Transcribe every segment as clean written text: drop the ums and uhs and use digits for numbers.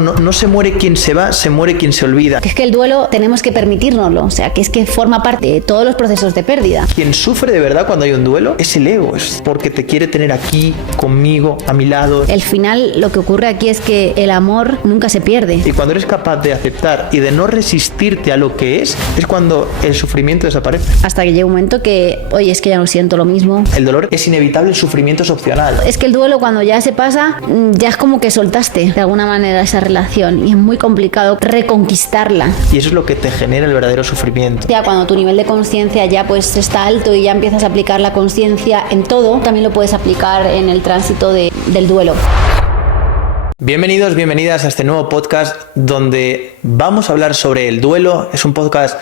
No se muere quien se va, se muere quien se olvida. Que es que el duelo tenemos que permitírnoslo, o sea, que es que forma parte de todos los procesos de pérdida. Quien sufre de verdad cuando hay un duelo es el ego, es porque te quiere tener aquí, conmigo, a mi lado. El final, lo que ocurre aquí es que el amor nunca se pierde. Y cuando eres capaz de aceptar y de no resistirte a lo que es cuando el sufrimiento desaparece. Hasta que llega un momento que, oye, es que ya no siento lo mismo. El dolor es inevitable, el sufrimiento es opcional. Es que el duelo, cuando ya se pasa, ya es como que soltaste de alguna manera esa relación y es muy complicado reconquistarla. Y eso es lo que te genera el verdadero sufrimiento. Ya cuando tu nivel de conciencia ya pues está alto y ya empiezas a aplicar la conciencia en todo, también lo puedes aplicar en el tránsito del duelo. Bienvenidos, bienvenidas a este nuevo podcast donde vamos a hablar sobre el duelo. Es un podcast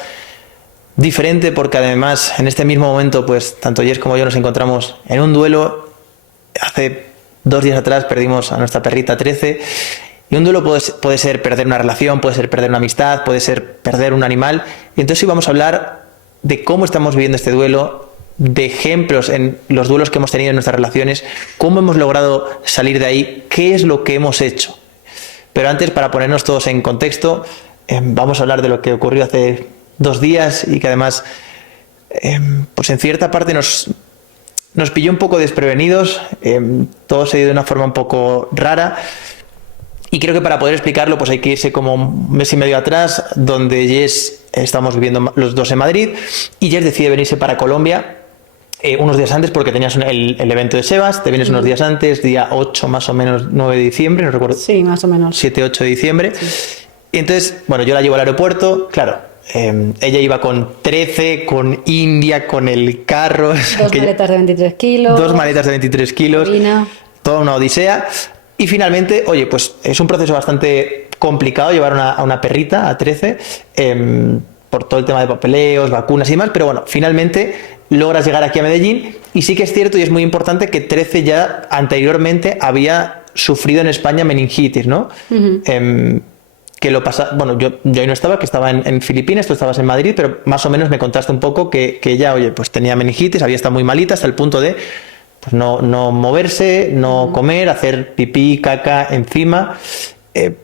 diferente porque además en este mismo momento pues tanto Jess como yo nos encontramos en un duelo. Hace 2 días atrás perdimos a nuestra perrita 13. Y un duelo puede ser perder una relación, puede ser perder una amistad, puede ser perder un animal. Y entonces hoy vamos a hablar de cómo estamos viviendo este duelo, de ejemplos en los duelos que hemos tenido en nuestras relaciones, cómo hemos logrado salir de ahí, qué es lo que hemos hecho. Pero antes, para ponernos todos en contexto, vamos a hablar de lo que ocurrió hace 2 días y que además, pues en cierta parte nos pilló un poco desprevenidos. Todo se dio de una forma un poco rara. Y creo que para poder explicarlo pues hay que irse como un mes y medio atrás, donde Jess, estamos viviendo los dos en Madrid, y Jess decide venirse para Colombia unos días antes porque tenías el evento de Sebas. Te vienes unos días antes, día 8 más o menos, 9 de diciembre, no recuerdo. Sí, más o menos. 7-8 de diciembre. Sí. Y entonces, bueno, yo la llevo al aeropuerto, claro. Ella iba con 13, con India, con el carro. 2 maletas de 23 kilos. 2 maletas de 23 kilos. Orina. Toda una odisea. Y finalmente, oye, pues es un proceso bastante complicado llevar a una perrita, a 13, por todo el tema de papeleos, vacunas y demás, pero bueno, finalmente logras llegar aquí a Medellín. Y sí que es cierto y es muy importante que 13 ya anteriormente había sufrido en España meningitis, ¿no? Uh-huh. Que lo pasa, bueno, yo ahí no estaba, que estaba en Filipinas, tú estabas en Madrid, pero más o menos me contaste un poco que ella, oye, pues tenía meningitis, había estado muy malita hasta el punto de pues no moverse, no comer, hacer pipí, caca encima,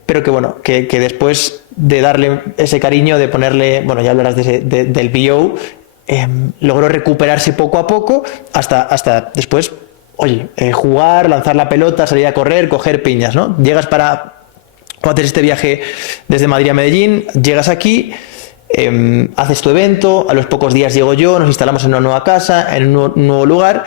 pero que bueno, que después de darle ese cariño, de ponerle, bueno, ya hablarás del BO, logró recuperarse poco a poco hasta después, oye, jugar, lanzar la pelota, salir a correr, coger piñas, ¿no? Llegas para hacer este viaje desde Madrid a Medellín, llegas aquí, haces tu evento, a los pocos días llego yo, nos instalamos en una nueva casa, en un nuevo lugar.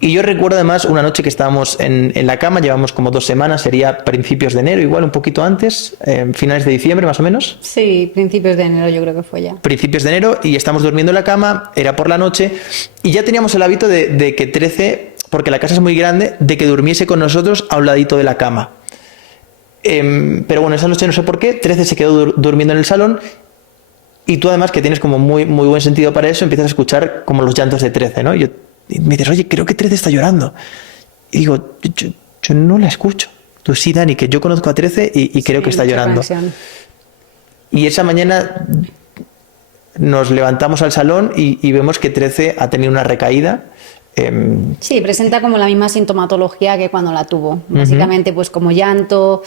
Y yo recuerdo además una noche que estábamos en la cama, llevamos como 2 semanas, sería principios de enero, igual un poquito antes, finales de diciembre más o menos. Sí, principios de enero yo creo que fue ya. Principios de enero, y estamos durmiendo en la cama, era por la noche, y ya teníamos el hábito de que 13, porque la casa es muy grande, de que durmiese con nosotros a un ladito de la cama. Pero bueno, esa noche no sé por qué, 13 se quedó durmiendo en el salón, y tú además, que tienes como muy, muy buen sentido para eso, empiezas a escuchar como los llantos de 13, ¿no? Y me dices, oye, creo que 13 está llorando. Y digo, yo no la escucho. Tú sí, Dani, que yo conozco a 13 y creo que está llorando. Conexión. Y esa mañana nos levantamos al salón y vemos que 13 ha tenido una recaída. Sí, presenta como la misma sintomatología que cuando la tuvo. Básicamente, pues como llanto,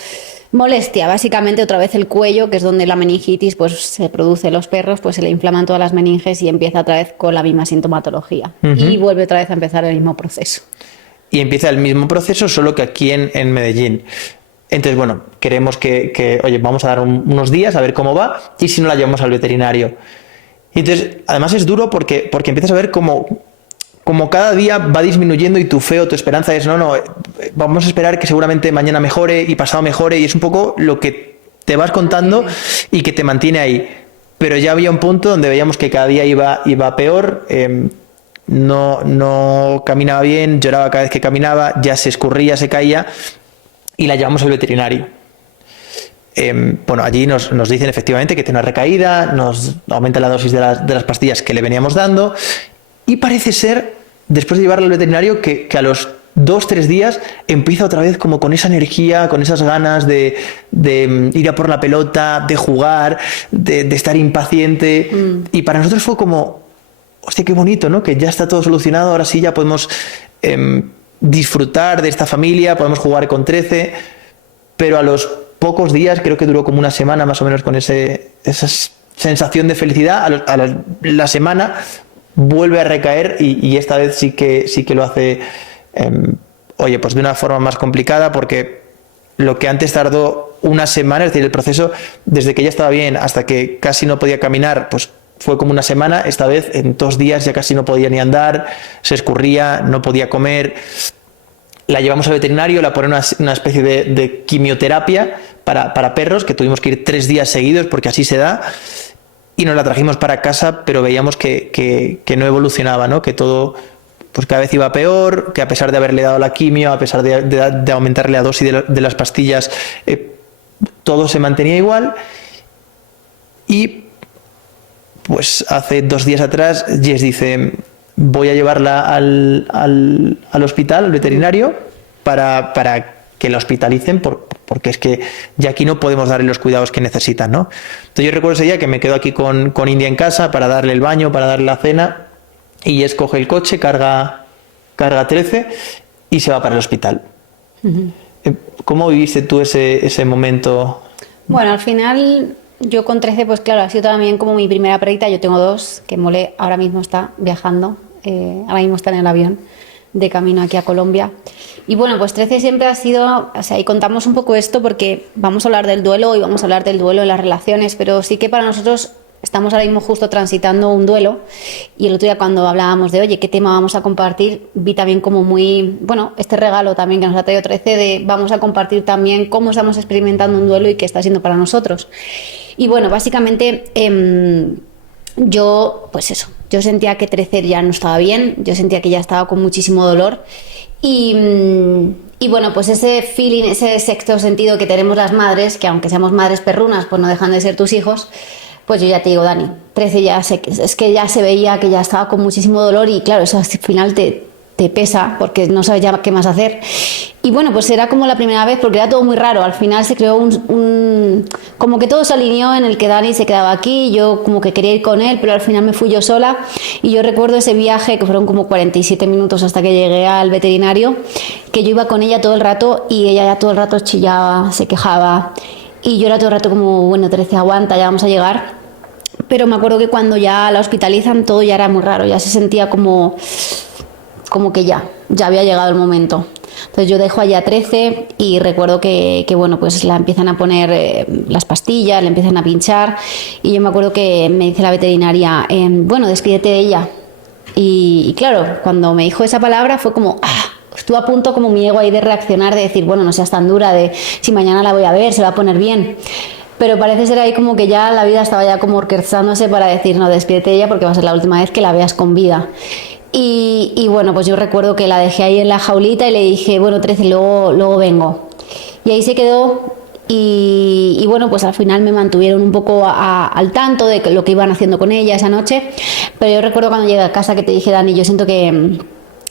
molestia, básicamente otra vez el cuello, que es donde la meningitis pues se produce en los perros, pues se le inflaman todas las meninges y empieza otra vez con la misma sintomatología. Y vuelve otra vez a empezar el mismo proceso. Y empieza el mismo proceso, solo que aquí en Medellín. Entonces, bueno, queremos que oye, vamos a dar unos días a ver cómo va, y si no la llevamos al veterinario. Y entonces, además es duro porque empiezas a ver como cada día va disminuyendo y tu fe o tu esperanza es, no, vamos a esperar que seguramente mañana mejore y pasado mejore, y es un poco lo que te vas contando y que te mantiene ahí. Pero ya había un punto donde veíamos que cada día iba peor, no caminaba bien, lloraba cada vez que caminaba, ya se escurría, se caía, y la llevamos al veterinario. Bueno, allí nos dicen efectivamente que tiene una recaída, nos aumenta la dosis de las pastillas que le veníamos dando. Y parece ser, después de llevarlo al veterinario, que a los 2-3 días empieza otra vez como con esa energía, con esas ganas de ir a por la pelota, de jugar, de estar impaciente. Y para nosotros fue como, hostia, qué bonito, ¿no? Que ya está todo solucionado, ahora sí ya podemos disfrutar de esta familia, podemos jugar con 13. Pero a los pocos días, creo que duró como una semana más o menos con esa sensación de felicidad. La semana vuelve a recaer y esta vez sí que lo hace, oye, pues de una forma más complicada, porque lo que antes tardó una semana, es decir, el proceso desde que ya estaba bien hasta que casi no podía caminar, pues fue como una semana. Esta vez en 2 días ya casi no podía ni andar, se escurría, no podía comer. La llevamos al veterinario, la pone una especie de quimioterapia para perros, que tuvimos que ir 3 días seguidos porque así se da, y nos la trajimos para casa, pero veíamos que no evolucionaba, ¿no? Que todo pues cada vez iba peor, que a pesar de haberle dado la quimio, a pesar de aumentarle la dosis de las pastillas, todo se mantenía igual. Y pues hace 2 días atrás Jess dice: voy a llevarla al hospital, al veterinario, para que la hospitalicen, porque es que ya aquí no podemos darle los cuidados que necesitan, ¿no? Entonces yo recuerdo ese día que me quedo aquí con India en casa para darle el baño, para darle la cena, y Jess coge el coche, carga 13 y se va para el hospital. Uh-huh. ¿Cómo viviste tú ese momento? Bueno, al final yo con 13, pues claro, ha sido también como mi primera perrita. Yo tengo 2, que Mole ahora mismo está viajando, ahora mismo está en el avión de camino aquí a Colombia. Y bueno, pues 13 siempre ha sido, o sea, y contamos un poco esto porque vamos a hablar del duelo y vamos a hablar del duelo en las relaciones, pero sí que para nosotros estamos ahora mismo justo transitando un duelo. Y el otro día cuando hablábamos de, oye, ¿qué tema vamos a compartir? Vi también como muy, bueno, este regalo también que nos ha traído 13 de vamos a compartir también cómo estamos experimentando un duelo y qué está siendo para nosotros. Y bueno, básicamente yo sentía que 13 ya no estaba bien, yo sentía que ya estaba con muchísimo dolor. Y bueno, pues ese feeling, ese sexto sentido que tenemos las madres, que aunque seamos madres perrunas, pues no dejan de ser tus hijos. Pues yo ya te digo, Dani, 13 ya es que ya se veía que ya estaba con muchísimo dolor y claro, eso al final te pesa porque no sabes ya qué más hacer. Y bueno, pues era como la primera vez porque era todo muy raro. Al final se creó como que todo se alineó en el que Dani se quedaba aquí, yo como que quería ir con él, pero al final me fui yo sola. Y yo recuerdo ese viaje que fueron como 47 minutos hasta que llegué al veterinario, que yo iba con ella todo el rato y ella ya todo el rato chillaba, se quejaba. Y yo era todo el rato como, bueno, 13, aguanta, ya vamos a llegar. Pero me acuerdo que cuando ya la hospitalizan todo ya era muy raro, ya se sentía como que ya había llegado el momento. Entonces yo dejo allá a 13 y recuerdo que bueno, pues la empiezan a poner las pastillas, le empiezan a pinchar y yo me acuerdo que me dice la veterinaria, bueno, despídete de ella. Y claro, cuando me dijo esa palabra fue como, estuve a punto como mi ego ahí de reaccionar, de decir, bueno, no seas tan dura, de si mañana la voy a ver, se va a poner bien. Pero parece ser ahí como que ya la vida estaba ya como orquestándose para decir, no, despídete de ella porque va a ser la última vez que la veas con vida. Y bueno, pues yo recuerdo que la dejé ahí en la jaulita y le dije, bueno, 13, luego vengo. Y ahí se quedó y bueno, pues al final me mantuvieron un poco al tanto de lo que iban haciendo con ella esa noche. Pero yo recuerdo cuando llegué a casa que te dije, Dani, yo siento que...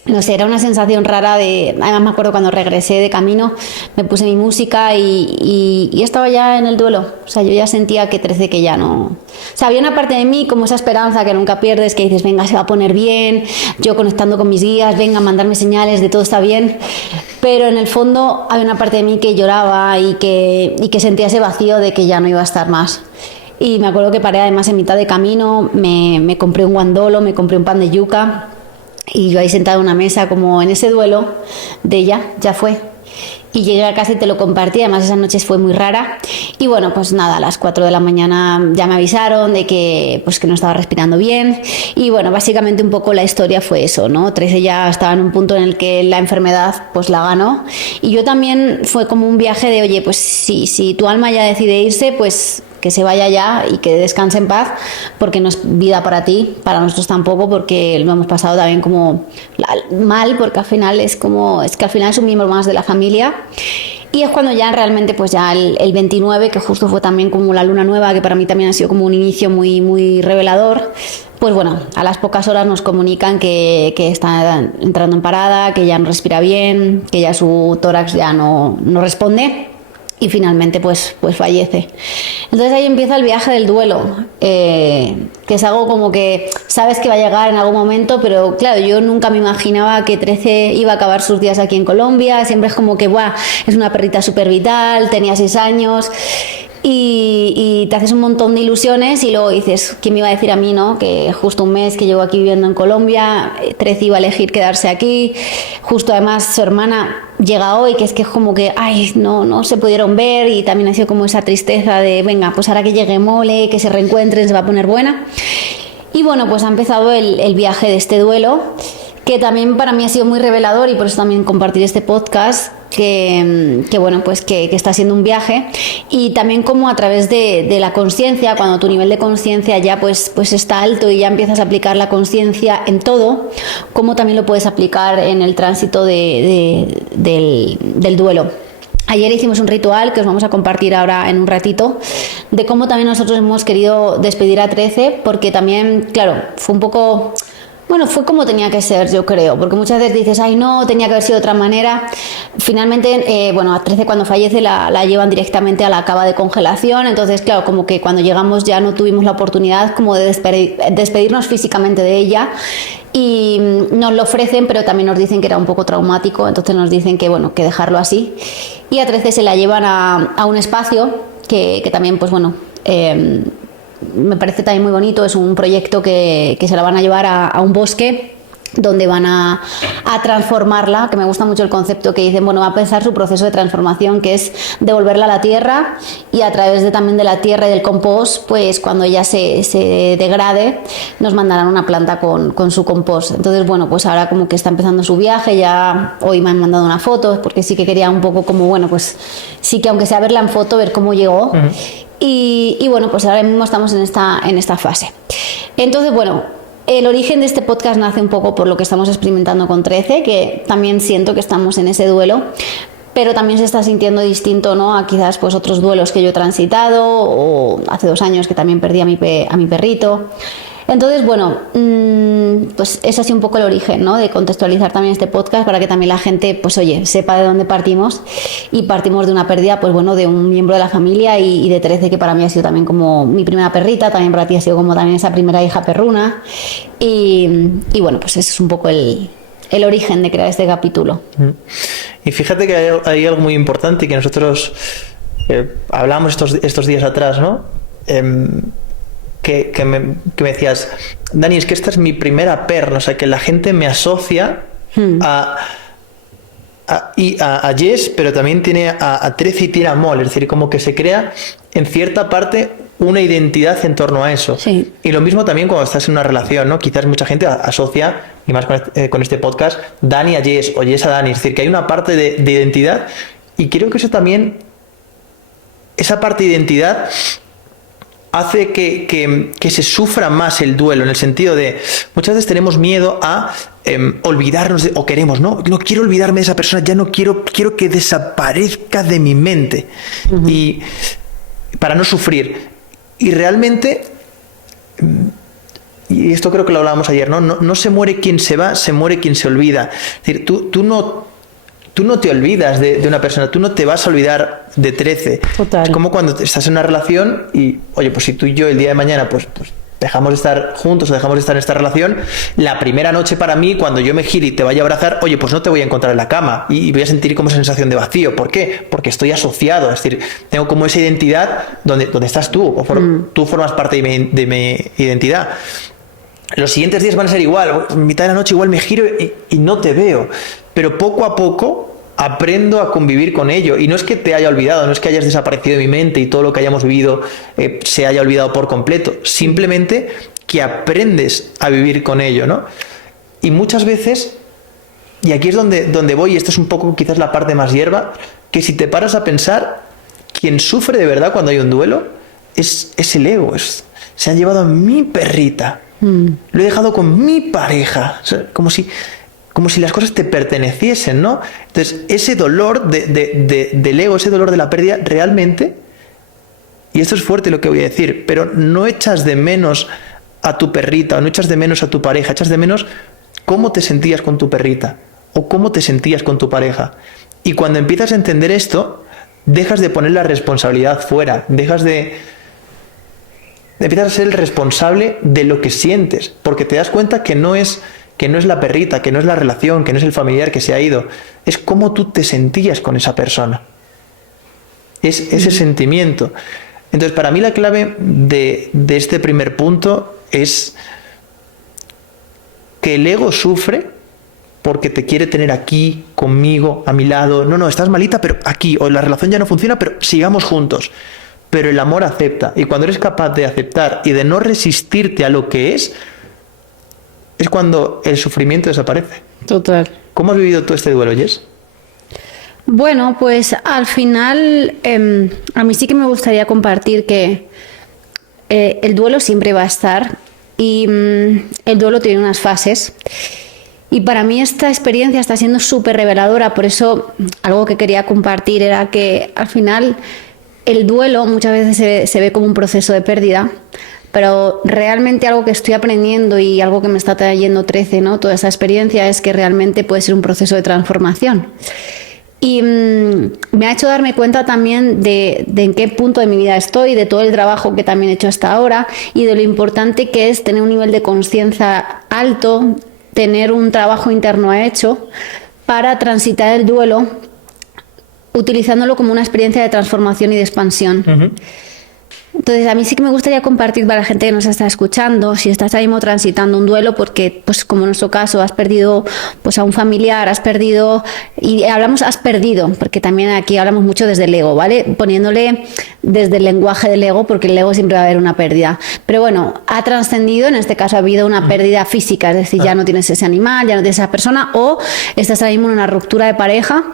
no sé, era una sensación rara además me acuerdo cuando regresé de camino, me puse mi música y estaba ya en el duelo. O sea, yo ya sentía que 13 que ya no... O sea, había una parte de mí como esa esperanza que nunca pierdes, que dices, venga, se va a poner bien, yo conectando con mis guías, venga, mandarme señales de todo está bien. Pero en el fondo había una parte de mí que lloraba y que sentía ese vacío de que ya no iba a estar más. Y me acuerdo que paré además en mitad de camino, me compré un guandolo, me compré un pan de yuca. Y yo ahí sentada en una mesa como en ese duelo de ya fue. Y llegué a casa y te lo compartí, además esa noche fue muy rara. Y bueno, pues nada, a las 4 de la mañana ya me avisaron de que no estaba respirando bien. Y bueno, básicamente un poco la historia fue eso, ¿no? 13 ya estaba en un punto en el que la enfermedad pues la ganó. Y yo también fue como un viaje de, oye, pues si tu alma ya decide irse, pues que se vaya ya y que descanse en paz, porque no es vida para ti, para nosotros tampoco, porque lo hemos pasado también como mal, porque al final es que al final es un miembro más de la familia. Y es cuando ya realmente pues ya el 29, que justo fue también como la luna nueva, que para mí también ha sido como un inicio muy, muy revelador, pues bueno, a las pocas horas nos comunican que está entrando en parada, que ya no respira bien, que ya su tórax ya no responde. y finalmente pues fallece. Entonces ahí empieza el viaje del duelo, que es algo como que sabes que va a llegar en algún momento, pero claro, yo nunca me imaginaba que 13 iba a acabar sus días aquí en Colombia. Siempre es como que ¡buah! Es una perrita súper vital, tenía 6 años. Y te haces un montón de ilusiones y luego dices, ¿quién me iba a decir a mí, no? Que justo un mes que llevo aquí viviendo en Colombia, 13 iba a elegir quedarse aquí. Justo además su hermana llega hoy, que es como que, ay, no se pudieron ver, y también ha sido como esa tristeza de, venga, pues ahora que llegue Mole, que se reencuentren, se va a poner buena. Y bueno, pues ha empezado el viaje de este duelo, que también para mí ha sido muy revelador, y por eso también compartir este podcast, que bueno, pues que está siendo un viaje, y también como a través de la conciencia, cuando tu nivel de conciencia ya pues está alto y ya empiezas a aplicar la conciencia en todo, cómo también lo puedes aplicar en el tránsito del duelo. Ayer hicimos un ritual que os vamos a compartir ahora en un ratito, de cómo también nosotros hemos querido despedir a 13, porque también, claro, fue un poco... Bueno, fue como tenía que ser, yo creo, porque muchas veces dices, ay, no, tenía que haber sido de otra manera. Finalmente, a 13 cuando fallece la llevan directamente a la cava de congelación, entonces, claro, como que cuando llegamos ya no tuvimos la oportunidad como de despedirnos físicamente de ella, y nos lo ofrecen, pero también nos dicen que era un poco traumático, entonces nos dicen que, bueno, que dejarlo así. Y a 13 se la llevan a un espacio que también, pues bueno... me parece también muy bonito. Es un proyecto que se la van a llevar a un bosque donde van a transformarla, que me gusta mucho el concepto que dicen, bueno, va a empezar su proceso de transformación, que es devolverla a la tierra, y a través también de la tierra y del compost, pues cuando ella se degrade, nos mandarán una planta con su compost. Entonces, bueno, pues ahora como que está empezando su viaje, ya hoy me han mandado una foto, porque sí que quería un poco como, bueno, pues sí que aunque sea verla en foto, ver cómo llegó. Uh-huh. Y bueno, pues ahora mismo estamos en esta fase. Entonces, bueno, el origen de este podcast nace un poco por lo que estamos experimentando con 13, que también siento que estamos en ese duelo, pero también se está sintiendo distinto, ¿no?, a quizás pues otros duelos que yo he transitado, o hace 2 años que también perdí a mi perrito. Entonces, bueno, pues es así un poco el origen, ¿no?, de contextualizar también este podcast, para que también la gente, pues oye, sepa de dónde partimos. Y partimos de una pérdida, pues bueno, de un miembro de la familia, y de 13, que para mí ha sido también como mi primera perrita, también para ti ha sido como también esa primera hija perruna. Y bueno, pues ese es un poco el origen de crear este capítulo. Y fíjate que hay algo muy importante y que nosotros hablamos estos días atrás, ¿no? Que me decías, Dani, es que esta es mi primera perra, o sea, que la gente me asocia a Jess, pero también tiene a 13 y tiene a Mole, es decir, como que se crea en cierta parte una identidad en torno a eso. Sí. Y lo mismo también cuando estás en una relación, ¿no? Quizás mucha gente asocia, y más con este podcast, Dani a Jess o Jess a Dani, es decir, que hay una parte de identidad, y creo que eso también, esa parte de identidad hace que se sufra más el duelo, en el sentido de, muchas veces tenemos miedo a olvidarnos o queremos, no quiero olvidarme de esa persona, ya no quiero que desaparezca de mi mente. Uh-huh. Y para no sufrir. Y realmente, y esto creo que lo hablábamos ayer, no se muere quien se va, se muere quien se olvida. Es decir, tú no te olvidas de una persona, tú no te vas a olvidar de 13. Total. Es como cuando estás en una relación y, oye, pues si tú y yo el día de mañana pues dejamos de estar juntos o dejamos de estar en esta relación, la primera noche para mí, cuando yo me gire y te vaya a abrazar, oye, pues no te voy a encontrar en la cama y voy a sentir como esa sensación de vacío. ¿Por qué? Porque estoy asociado, es decir, tengo como esa identidad donde estás tú, o tú formas parte de mi identidad. Los siguientes días van a ser igual, en mitad de la noche igual me giro y no te veo, pero poco a poco aprendo a convivir con ello, y no es que te haya olvidado, no es que hayas desaparecido de mi mente y todo lo que hayamos vivido se haya olvidado por completo, simplemente que aprendes a vivir con ello, ¿no? Y muchas veces, y aquí es donde voy, y esto es un poco quizás la parte más hierba, que si te paras a pensar, quien sufre de verdad cuando hay un duelo es el ego, se han llevado a mi perrita, lo he dejado con mi pareja, o sea, como si las cosas te perteneciesen, ¿no? Entonces, ese dolor del ego, ese dolor de la pérdida, realmente, y esto es fuerte lo que voy a decir, pero no echas de menos a tu perrita, o no echas de menos a tu pareja, echas de menos cómo te sentías con tu perrita, o cómo te sentías con tu pareja. Y cuando empiezas a entender esto, dejas de poner la responsabilidad fuera, empiezas a ser el responsable de lo que sientes, porque te das cuenta que no es la perrita, que no es la relación, que no es el familiar que se ha ido, es cómo tú te sentías con esa persona. Es ese sentimiento. Entonces, para mí la clave de este primer punto es que el ego sufre porque te quiere tener aquí, conmigo, a mi lado. No, estás malita, pero aquí. O la relación ya no funciona, pero sigamos juntos. Pero el amor acepta. Y cuando eres capaz de aceptar y de no resistirte a lo que es cuando el sufrimiento desaparece. Total. ¿Cómo has vivido tú este duelo, Jess? Bueno, pues al final a mí sí que me gustaría compartir que el duelo siempre va a estar y el duelo tiene unas fases. Y para mí esta experiencia está siendo súper reveladora, por eso algo que quería compartir era que al final el duelo muchas veces se ve como un proceso de pérdida, pero realmente algo que estoy aprendiendo y algo que me está trayendo 13, ¿no? Toda esa experiencia es que realmente puede ser un proceso de transformación. Y me ha hecho darme cuenta también de en qué punto de mi vida estoy, de todo el trabajo que también he hecho hasta ahora y de lo importante que es tener un nivel de conciencia alto, tener un trabajo interno hecho para transitar el duelo utilizándolo como una experiencia de transformación y de expansión. Uh-huh. Entonces, a mí sí que me gustaría compartir para la gente que nos está escuchando, si estás ahí mismo transitando un duelo, porque, pues como en nuestro caso, has perdido pues a un familiar, has perdido, y hablamos has perdido, porque también aquí hablamos mucho desde el ego, ¿vale? Poniéndole desde el lenguaje del ego, porque el ego siempre va a haber una pérdida. Pero bueno, ha trascendido, en este caso ha habido una pérdida física, es decir, ya no tienes ese animal, ya no tienes esa persona, o estás ahí mismo en una ruptura de pareja.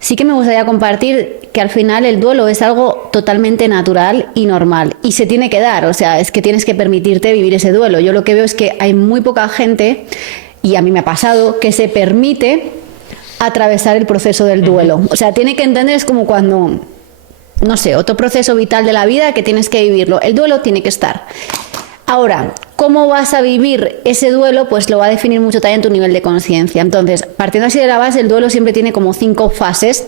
Sí que me gustaría compartir que al final el duelo es algo totalmente natural y normal y se tiene que dar, o sea, es que tienes que permitirte vivir ese duelo. Yo lo que veo es que hay muy poca gente, y a mí me ha pasado, que se permite atravesar el proceso del duelo. O sea, tiene que entender, es como cuando, no sé, otro proceso vital de la vida que tienes que vivirlo. El duelo tiene que estar. Ahora, ¿cómo vas a vivir ese duelo? Pues lo va a definir mucho también tu nivel de conciencia. Entonces, partiendo así de la base, el duelo siempre tiene como 5 fases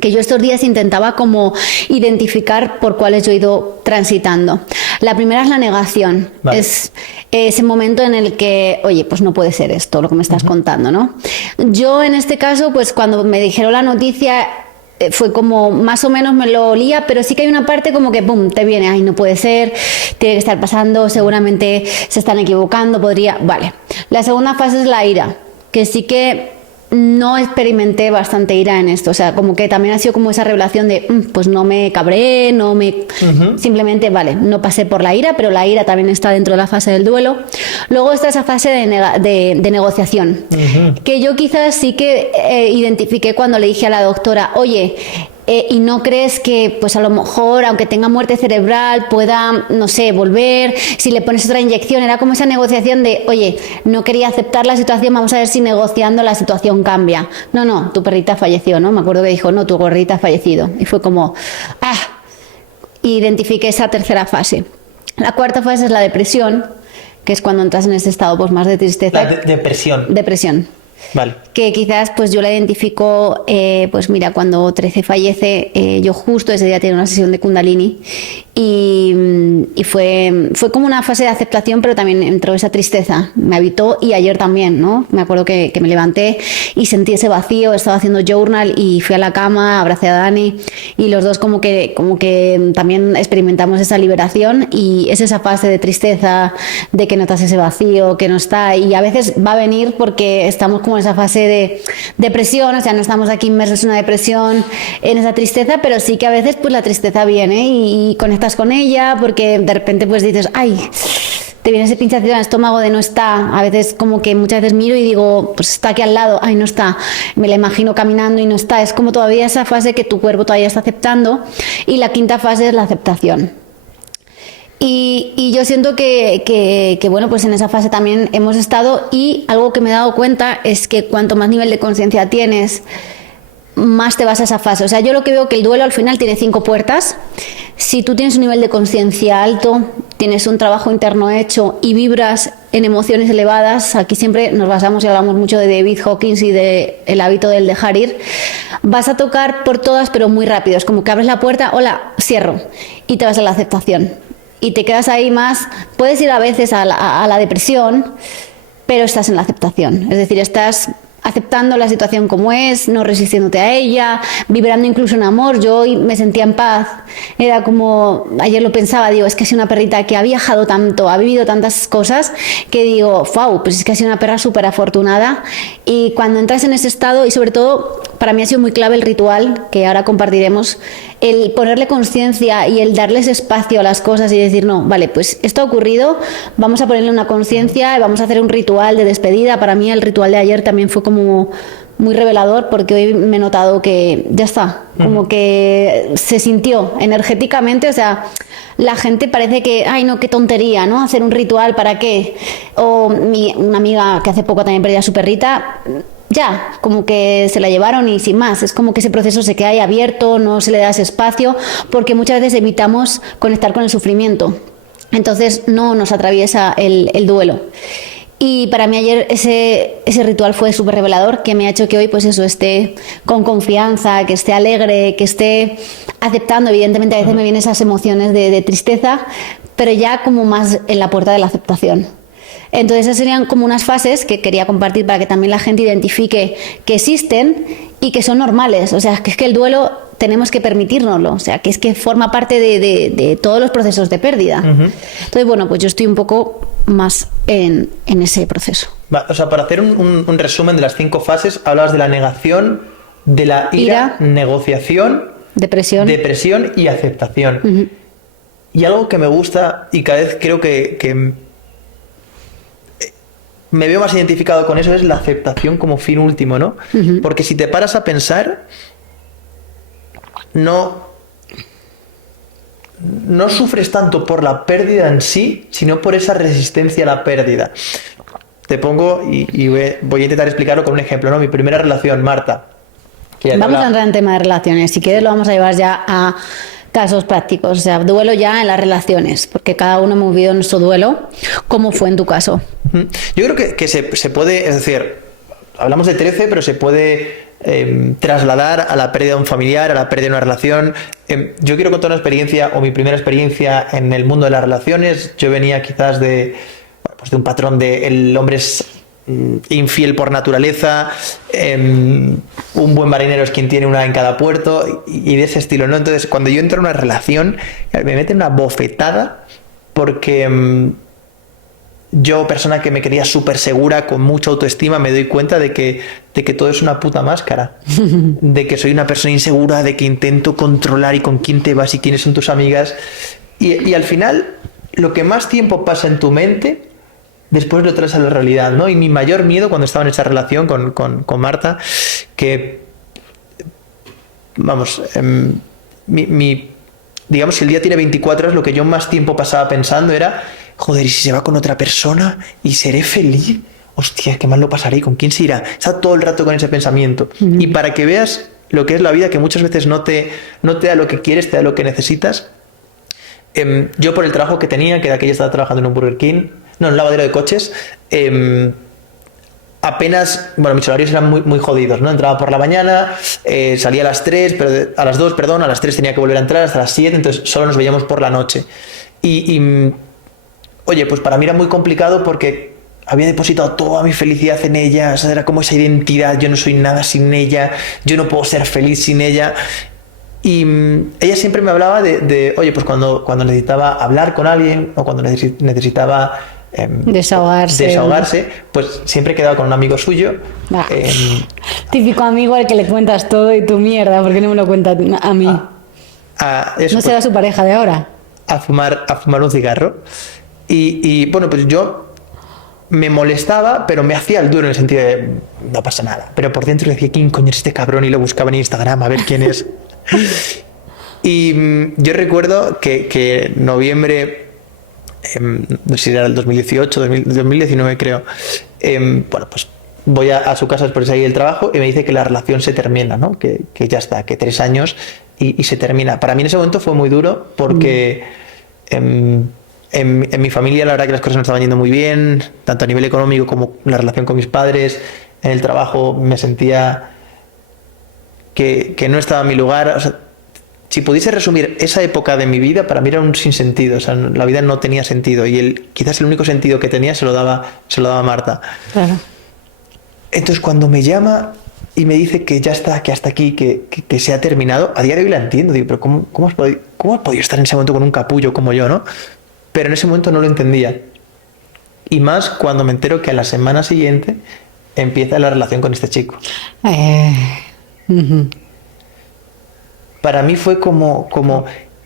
que yo estos días intentaba como identificar por cuáles yo he ido transitando. La primera es la negación. Vale. Es ese momento en el que, oye, pues no puede ser esto, lo que me estás contando, ¿no? Yo en este caso, pues cuando me dijeron la noticia, fue como más o menos me lo olía, pero sí que hay una parte como que pum, te viene, ay, no puede ser, tiene que estar pasando, seguramente se están equivocando, podría, vale. La segunda fase es la ira, que sí que no experimenté bastante ira en esto, o sea, como que también ha sido como esa revelación de pues no me cabré, no me simplemente, vale, no pasé por la ira, pero la ira también está dentro de la fase del duelo. Luego está esa fase de negociación, que yo quizás sí que identifiqué cuando le dije a la doctora, oye, ¿y no crees que pues a lo mejor, aunque tenga muerte cerebral, pueda, no sé, volver? Si le pones otra inyección, era como esa negociación de, oye, no quería aceptar la situación, vamos a ver si negociando la situación cambia. No, tu perrita falleció, ¿no? Me acuerdo que dijo, no, tu gorrita ha fallecido. Y fue como, identifiqué esa tercera fase. La cuarta fase es la depresión, que es cuando entras en ese estado pues más de tristeza. La depresión. Depresión. Vale. Que quizás pues yo la identifico, pues mira, cuando 13 fallece, yo justo ese día tenía una sesión de Kundalini y fue como una fase de aceptación, pero también entró esa tristeza, me habitó, y ayer también, ¿no? Me acuerdo que me levanté y sentí ese vacío, estaba haciendo journal y fui a la cama, abracé a Dani y los dos como que también experimentamos esa liberación, y es esa fase de tristeza, de que notas ese vacío, que no está, y a veces va a venir porque estamos como en esa fase de depresión, o sea, no estamos aquí inmersos en una depresión, en esa tristeza, pero sí que a veces pues la tristeza viene y conectas con ella porque de repente pues dices, ay, te viene ese pinchazo en el estómago de no está. A veces como que muchas veces miro y digo, pues está aquí al lado, ay, no está, me la imagino caminando y no está. Es como todavía esa fase que tu cuerpo todavía está aceptando, y la quinta fase es la aceptación. Y yo siento que bueno, pues en esa fase también hemos estado, y algo que me he dado cuenta es que cuanto más nivel de conciencia tienes, más te vas a esa fase. O sea, yo lo que veo que el duelo al final tiene 5 puertas. Si tú tienes un nivel de conciencia alto, tienes un trabajo interno hecho y vibras en emociones elevadas, aquí siempre nos basamos y hablamos mucho de David Hawkins y de el hábito del dejar ir, vas a tocar por todas pero muy rápido. Es como que abres la puerta, hola, cierro, y te vas a la aceptación. Y te quedas ahí más, puedes ir a veces a la depresión, pero estás en la aceptación. Es decir, estás aceptando la situación como es, no resistiéndote a ella, vibrando incluso en amor. Yo hoy me sentía en paz. Era como, ayer lo pensaba, digo, es que ha sido una perrita que ha viajado tanto, ha vivido tantas cosas, que digo, wow, pues es que ha sido una perra súper afortunada. Y cuando entras en ese estado, y sobre todo, para mí ha sido muy clave el ritual, que ahora compartiremos, el ponerle conciencia y el darles espacio a las cosas y decir, no, vale, pues esto ha ocurrido, vamos a ponerle una conciencia y vamos a hacer un ritual de despedida. Para mí el ritual de ayer también fue como muy revelador, porque hoy me he notado que ya está, como que se sintió energéticamente, o sea, la gente parece que, ay no, qué tontería, ¿no? Hacer un ritual, ¿para qué? O una amiga que hace poco también perdió a su perrita, ya, como que se la llevaron y sin más. Es como que ese proceso se queda ahí abierto, no se le da ese espacio, porque muchas veces evitamos conectar con el sufrimiento. Entonces no nos atraviesa el duelo. Y para mí ayer ese ritual fue súper revelador, que me ha hecho que hoy pues eso esté con confianza, que esté alegre, que esté aceptando. Evidentemente a veces me vienen esas emociones de tristeza, pero ya como más en la puerta de la aceptación. Entonces esas serían como unas fases que quería compartir para que también la gente identifique que existen y que son normales. O sea, que es que el duelo tenemos que permitírnoslo. O sea, que es que forma parte de todos los procesos de pérdida. Entonces, bueno, pues yo estoy un poco más en ese proceso. O sea, para hacer un resumen de las 5 fases, hablabas de la negación, de la ira, negociación, depresión y aceptación. Y algo que me gusta, y cada vez creo que me veo más identificado con eso, es la aceptación como fin último, ¿no? Porque si te paras a pensar, no sufres tanto por la pérdida en sí, sino por esa resistencia a la pérdida. Te pongo, y voy a intentar explicarlo con un ejemplo, ¿no? Mi primera relación, Marta. Vamos a entrar en tema de relaciones. Si quieres lo vamos a llevar ya a casos prácticos. O sea, duelo ya en las relaciones, porque cada uno hemos vivido nuestro duelo. ¿Cómo fue en tu caso? Yo creo que se puede, es decir, hablamos de 13, pero se puede trasladar a la pérdida de un familiar, a la pérdida de una relación. Yo quiero contar una experiencia, o mi primera experiencia en el mundo de las relaciones. Yo venía quizás de un patrón de el hombre es infiel por naturaleza, un buen marinero es quien tiene una en cada puerto, y de ese estilo, ¿no? Entonces, cuando yo entro en una relación, me meten una bofetada porque yo, persona que me creía súper segura, con mucha autoestima, me doy cuenta de que todo es una puta máscara. De que soy una persona insegura, de que intento controlar y con quién te vas y quiénes son tus amigas. Y al final, lo que más tiempo pasa en tu mente, después lo traes a la realidad, ¿no? Y mi mayor miedo cuando estaba en esa relación con Marta, que, vamos, digamos, si el día tiene 24 horas, lo que yo más tiempo pasaba pensando era, joder, ¿y si se va con otra persona? ¿Y seré feliz? Hostia, qué mal lo pasaré, ¿con quién se irá? Está todo el rato con ese pensamiento. Y para que veas lo que es la vida, que muchas veces no te da lo que quieres, te da lo que necesitas. Yo, por el trabajo que tenía, que de aquella estaba trabajando en un Burger King, no, en un lavadero de coches, apenas, bueno, mis horarios eran muy, muy jodidos, ¿no? Entraba por la mañana, salía a las 3, a las 2, perdón, a las 3 tenía que volver a entrar hasta las 7, entonces solo nos veíamos por la noche. Oye, pues para mí era muy complicado porque había depositado toda mi felicidad en ella, o sea, era como esa identidad, yo no soy nada sin ella, yo no puedo ser feliz sin ella. Y ella siempre me hablaba de oye, pues cuando necesitaba hablar con alguien o cuando necesitaba desahogarse, pues siempre quedaba con un amigo suyo. Típico amigo al que le cuentas todo y tu mierda, ¿por qué no me lo cuentas a mí? Eso, ¿no será pues, su pareja de ahora? A fumar un cigarro. Y bueno, pues yo me molestaba, pero me hacía el duro en el sentido de no pasa nada. Pero por dentro decía, ¿quién coño es este cabrón? Y lo buscaba en Instagram a ver quién es. Y yo recuerdo que en noviembre, no sé si era el 2018, 2019 creo, bueno, pues voy a su casa después de salir del trabajo y me dice que la relación se termina, ¿no? Que ya está, que 3 años y se termina. Para mí en ese momento fue muy duro porque en mi familia la verdad que las cosas no estaban yendo muy bien, tanto a nivel económico como la relación con mis padres. En el trabajo me sentía que no estaba en mi lugar. O sea, si pudiese resumir esa época de mi vida, para mí era un sinsentido. O sea, la vida no tenía sentido y quizás el único sentido que tenía se lo daba Marta. Claro. Entonces cuando me llama y me dice que ya está, que hasta aquí, que se ha terminado, a día de hoy la entiendo. Digo, pero ¿cómo has podido estar en ese momento con un capullo como yo, ¿no? Pero en ese momento no lo entendía. Y más cuando me entero que a la semana siguiente empieza la relación con este chico. Para mí fue como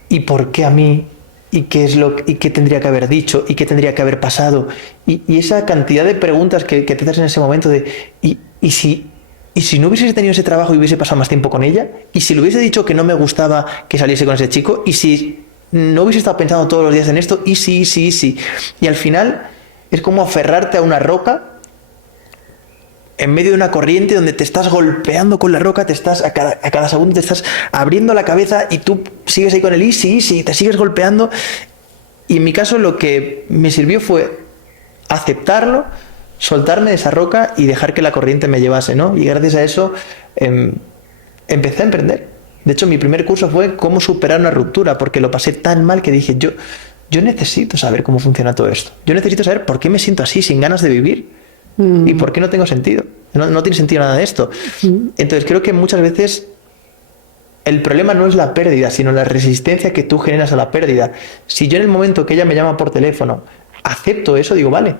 ¿y por qué a mí? ¿Y qué tendría que haber dicho? ¿Y qué tendría que haber pasado? Y esa cantidad de preguntas que te haces en ese momento de ¿y si no hubiese tenido ese trabajo y hubiese pasado más tiempo con ella? ¿Y si le hubiese dicho que no me gustaba que saliese con ese chico? ¿Y si no hubiese estado pensando todos los días en esto? Y sí. Y al final es como aferrarte a una roca en medio de una corriente donde te estás golpeando con la roca, a cada segundo te estás abriendo la cabeza y tú sigues ahí con el sí, te sigues golpeando. Y en mi caso lo que me sirvió fue aceptarlo, soltarme de esa roca y dejar que la corriente me llevase, ¿no? Y gracias a eso empecé a emprender. De hecho, mi primer curso fue cómo superar una ruptura, porque lo pasé tan mal que dije, yo necesito saber cómo funciona todo esto. Yo necesito saber por qué me siento así, sin ganas de vivir. ¿Y por qué no tengo sentido? No tiene sentido nada de esto. Entonces creo que muchas veces el problema no es la pérdida, sino la resistencia que tú generas a la pérdida. Si yo en el momento que ella me llama por teléfono acepto eso, digo, vale,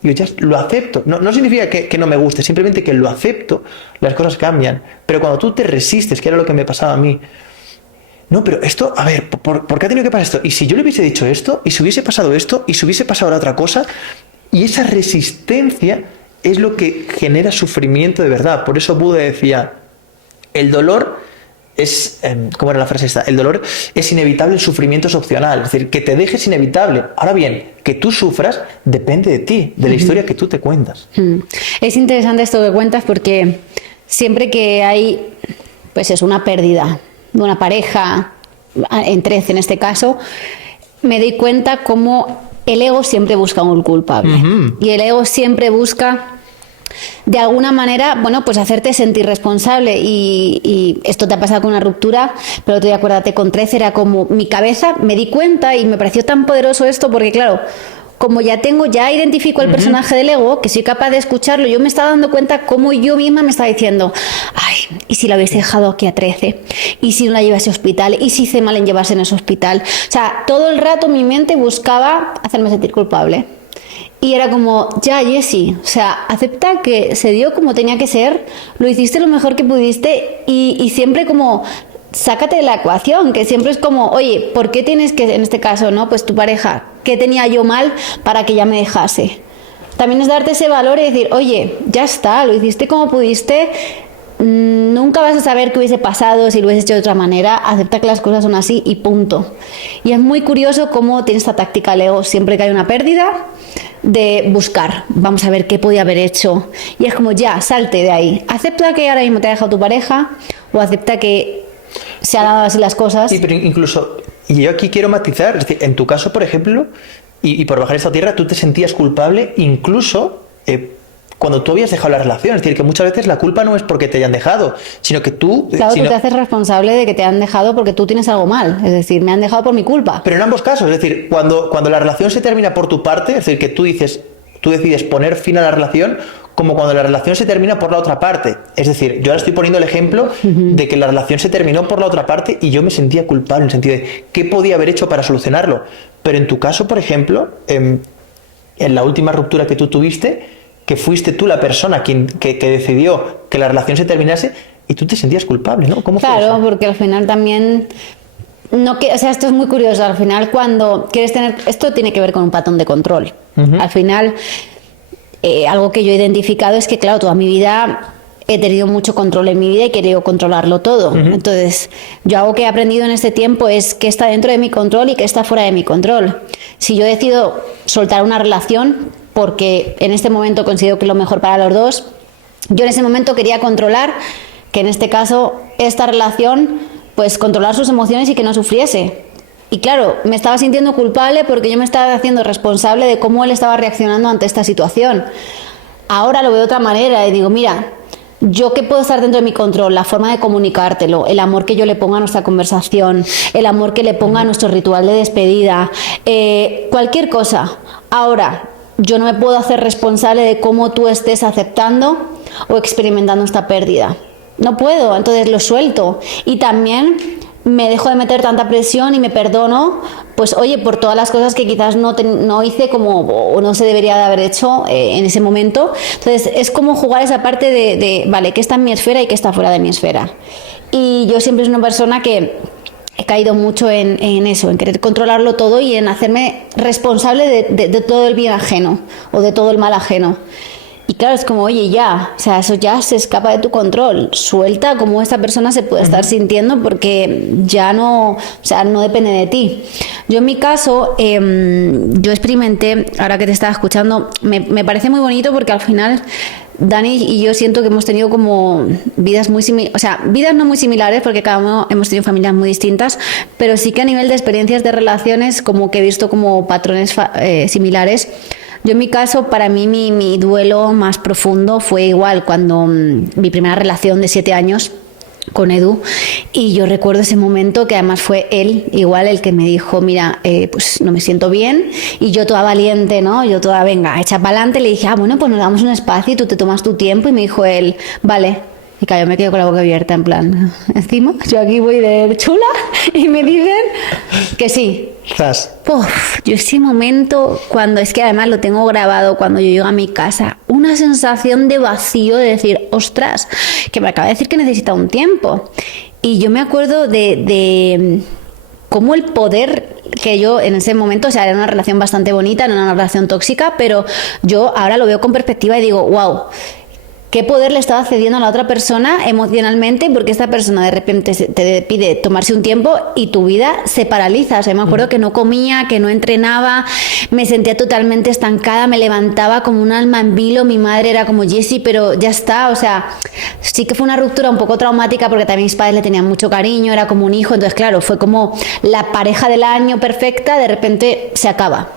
digo, ya lo acepto. No significa que no me guste, simplemente que lo acepto, las cosas cambian. Pero cuando tú te resistes, que era lo que me pasaba a mí, no, pero esto, a ver, ¿por qué ha tenido que pasar esto? ¿Y si yo le hubiese dicho esto? ¿Y si hubiese pasado esto? ¿Y si hubiese pasado la otra cosa? Y esa resistencia es lo que genera sufrimiento de verdad. Por eso Buda decía, el dolor es, ¿cómo era la frase esta? El dolor es inevitable, el sufrimiento es opcional. Es decir, que te dejes inevitable. Ahora bien, que tú sufras depende de ti, de la historia que tú te cuentas. Es interesante esto que cuentas porque siempre que hay, pues es una pérdida de una pareja, en 13 en este caso, me doy cuenta cómo el ego siempre busca un culpable. Y el ego siempre busca, de alguna manera, bueno, pues hacerte sentir responsable. Y esto te ha pasado con una ruptura, pero tú acuérdate, con 13 era como mi cabeza, me di cuenta y me pareció tan poderoso esto, porque claro, como ya identifico el personaje del ego, que soy capaz de escucharlo, yo me estaba dando cuenta cómo yo misma me estaba diciendo, ay, ¿y si la hubiese dejado aquí a 13? ¿Y si no la llevase a hospital? ¿Y si hice mal en llevarse en ese hospital? O sea, todo el rato mi mente buscaba hacerme sentir culpable. Y era como, ya, Jessie, o sea, acepta que se dio como tenía que ser, lo hiciste lo mejor que pudiste y siempre como sácate de la ecuación, que siempre es como, oye, ¿por qué tienes que, en este caso, no, pues tu pareja, qué tenía yo mal para que ya me dejase? También es darte ese valor y decir, oye, ya está, lo hiciste como pudiste, nunca vas a saber qué hubiese pasado si lo hubieses hecho de otra manera, acepta que las cosas son así y punto. Y es muy curioso cómo tiene esta táctica el ego, siempre que hay una pérdida, de buscar, vamos a ver qué podía haber hecho, y es como, ya, salte de ahí, acepta que ahora mismo te ha dejado tu pareja, o acepta que se han dado así las cosas. Sí, pero incluso, y yo aquí quiero matizar, es decir, en tu caso, por ejemplo, y por bajar esta tierra, tú te sentías culpable incluso cuando tú habías dejado la relación. Es decir, que muchas veces la culpa no es porque te hayan dejado, sino que tú... Claro, tú te haces responsable de que te han dejado porque tú tienes algo mal. Es decir, me han dejado por mi culpa. Pero en ambos casos, es decir, cuando la relación se termina por tu parte, es decir, que tú decides poner fin a la relación, como cuando la relación se termina por la otra parte. Es decir, yo ahora estoy poniendo el ejemplo de que la relación se terminó por la otra parte y yo me sentía culpable en el sentido de qué podía haber hecho para solucionarlo. Pero en tu caso, por ejemplo, en la última ruptura que tú tuviste, que fuiste tú la persona que decidió que la relación se terminase y tú te sentías culpable, ¿no? ¿Cómo fue eso? Claro, porque al final también... o sea, esto es muy curioso. Al final, cuando quieres tener... Esto tiene que ver con un patrón de control. Al final... algo que yo he identificado es que, claro, toda mi vida he tenido mucho control en mi vida y he querido controlarlo todo. Entonces, yo algo que he aprendido en este tiempo es qué está dentro de mi control y qué está fuera de mi control. Si yo decido soltar una relación porque en este momento considero que es lo mejor para los dos, Yo en ese momento quería controlar, que en este caso, esta relación, pues controlar sus emociones y que no sufriese. Y claro, me estaba sintiendo culpable porque yo me estaba haciendo responsable de cómo él estaba reaccionando ante esta situación. Ahora lo veo de otra manera y digo, mira, yo qué puedo estar dentro de mi control, la forma de comunicártelo, el amor que yo le ponga a nuestra conversación, el amor que le ponga a nuestro ritual de despedida, cualquier cosa. Ahora, yo no me puedo hacer responsable de cómo tú estés aceptando o experimentando esta pérdida. No puedo, entonces lo suelto. Y también me dejo de meter tanta presión y me perdono, pues oye, por todas las cosas que quizás no hice como o no se debería de haber hecho en ese momento. Entonces es como jugar esa parte de vale, qué está en mi esfera y qué está fuera de mi esfera. Y yo siempre soy una persona que he caído mucho en eso, en querer controlarlo todo y en hacerme responsable de todo el bien ajeno o de todo el mal ajeno. Y claro, es como, oye, ya, o sea, eso ya se escapa de tu control. Suelta cómo esta persona se puede estar sintiendo porque ya no, o sea, no depende de ti. Yo en mi caso, yo experimenté, ahora que te estaba escuchando, me parece muy bonito porque al final Dani y yo siento que hemos tenido como vidas muy similares, o sea, vidas no muy similares porque cada uno hemos tenido familias muy distintas, pero sí que a nivel de experiencias de relaciones como que he visto como patrones similares. Yo en mi caso, para mí mi duelo más profundo fue igual cuando mi primera relación de 7 años con Edu, y yo recuerdo ese momento que además fue él igual el que me dijo, mira, pues no me siento bien, y yo toda valiente, ¿no? Yo toda, venga, echa para adelante, le dije, bueno, pues nos damos un espacio y tú te tomas tu tiempo, y me dijo él, vale. Y claro, yo me quedo con la boca abierta en plan, encima, yo aquí voy de chula y me dicen que sí. Uf, yo ese momento, cuando es que además lo tengo grabado, cuando yo llego a mi casa, una sensación de vacío, de decir, ostras, que me acaba de decir que necesita un tiempo. Y yo me acuerdo de cómo el poder que yo en ese momento, o sea, era una relación bastante bonita, no era una relación tóxica, pero yo ahora lo veo con perspectiva y digo, wow, qué poder le estaba cediendo a la otra persona emocionalmente, porque esta persona de repente te pide tomarse un tiempo y tu vida se paraliza. O sea, me acuerdo que no comía, que no entrenaba, me sentía totalmente estancada, me levantaba como un alma en vilo. Mi madre era como, Jessie, pero ya está. O sea, sí que fue una ruptura un poco traumática porque también mis padres le tenían mucho cariño, era como un hijo. Entonces, claro, fue como la pareja del año perfecta, de repente se acaba.